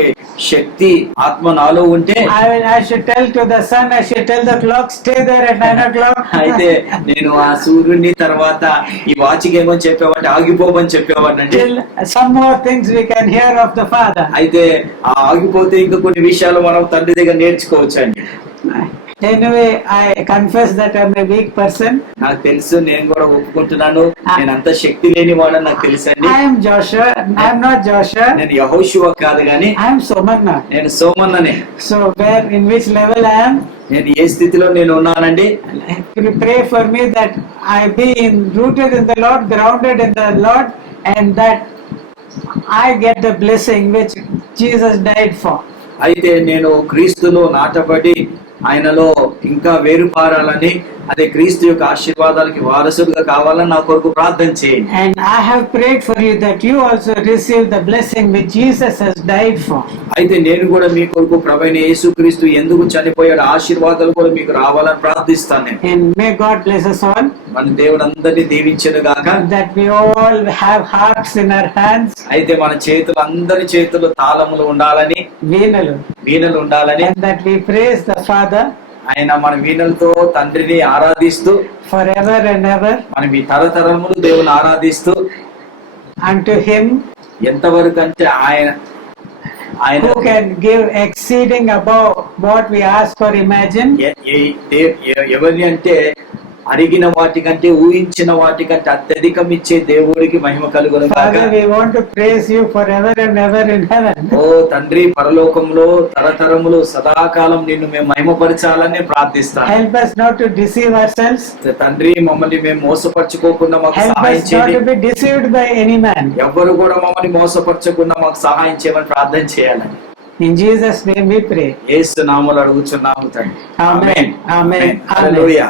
శక్తి ఆత్మ నాలో ఉంటే I should tell to the sun, I should tell the clock, stay there at 9 o'clock. అయితే నేను ఆ సూర్యుని తర్వాత ఈ వాచికి ఏమో చెప్పేవాడిని, ఆగిపోమని చెప్పేవాడినండి. Till some more things we can hear of the Father. అయితే ఆగిపోతే ఇంకా కొన్ని విషయాలు మనం తండ్రి దగ్గర నేర్చుకోవచ్చు అండి. Anyway, I confess that I'm a weak person. నాకు తెలుసు, నేను కూడా ఒప్పుకుంటున్నాను, నేను అంత శక్తి లేని వాడని నాకు తెలుసు అండి. I am Joshua. I am not Joshua. నేను యెహోషువ కాదు గాని I am Somarna. నేను సోమన్ననే. So in which level I am? నేను ఏ స్థితిలో నేను ఉన్నానండి? You pray for me that I be rooted in the Lord, grounded in the Lord, and that I get the blessing which Jesus died for. అయితే నేను క్రీస్తులో నాటబడి ఆయనలో ఇంకా వేరుపారాలని, అదే క్రీస్తు యొక్క ఆశీర్వాదాలకి వారసుడుగా కావాలని నా కొరకు ప్రార్థన చేయండి. And I have prayed for you that you also receive the blessing which Jesus has died for. అయితే నేను కూడా మీ కొరకు ప్రభువైన యేసుక్రీస్తు ఎందుకు చనిపోయాడు ఆశీర్వాదాలు కూడా మీకు రావాలని ప్రార్థిస్తాను నేను. And may God bless us all. మన దేవుడు అందరినీ దీవించెను గాక. That we all have harps in our hands. అయితే మన అందరి చేతులు తాళములు ఉండాలని, వీణలు ఉండాలని. And that we praise the Father. ఆయన మన వీణలతో తండ్రిని ఆరాధిస్తూ forever and ever. మనం ఈ తరతరములు దేవుని ఆరాధిస్తూ unto him ఎంతవరకు అంటే ఆయన who can give exceeding above what we ask or imagine. ఎవరిని అంటే అడిగిన వాటికంటే ఊహించిన వాటికంటే అత్యధికం ఇచ్చే దేవుడికి మహిమ కలుగును గాక. Father, we want to praise you forever and ever in heaven. ఓ తండ్రి, పరలోకంలో తరతరములు సదాకాలం నిన్ను మేము మహిమపరచాలని ప్రార్థిస్తాను. Help us not to deceive ourselves. తండ్రి, మమ్మల్ని మేము మోసపరచుకోకుండా మాకు సహాయం చేయండి. Help us not to be deceived by any man. ఎవరు కూడా మమ్మల్ని మోసపరచకుండా మాకు సహాయం చేయమని ప్రార్థన చేయాలని In Jesus' name we pray. యేసు నామములో అడుగుచున్నాము తండ్రి. Amen. Amen. హల్లెలూయా.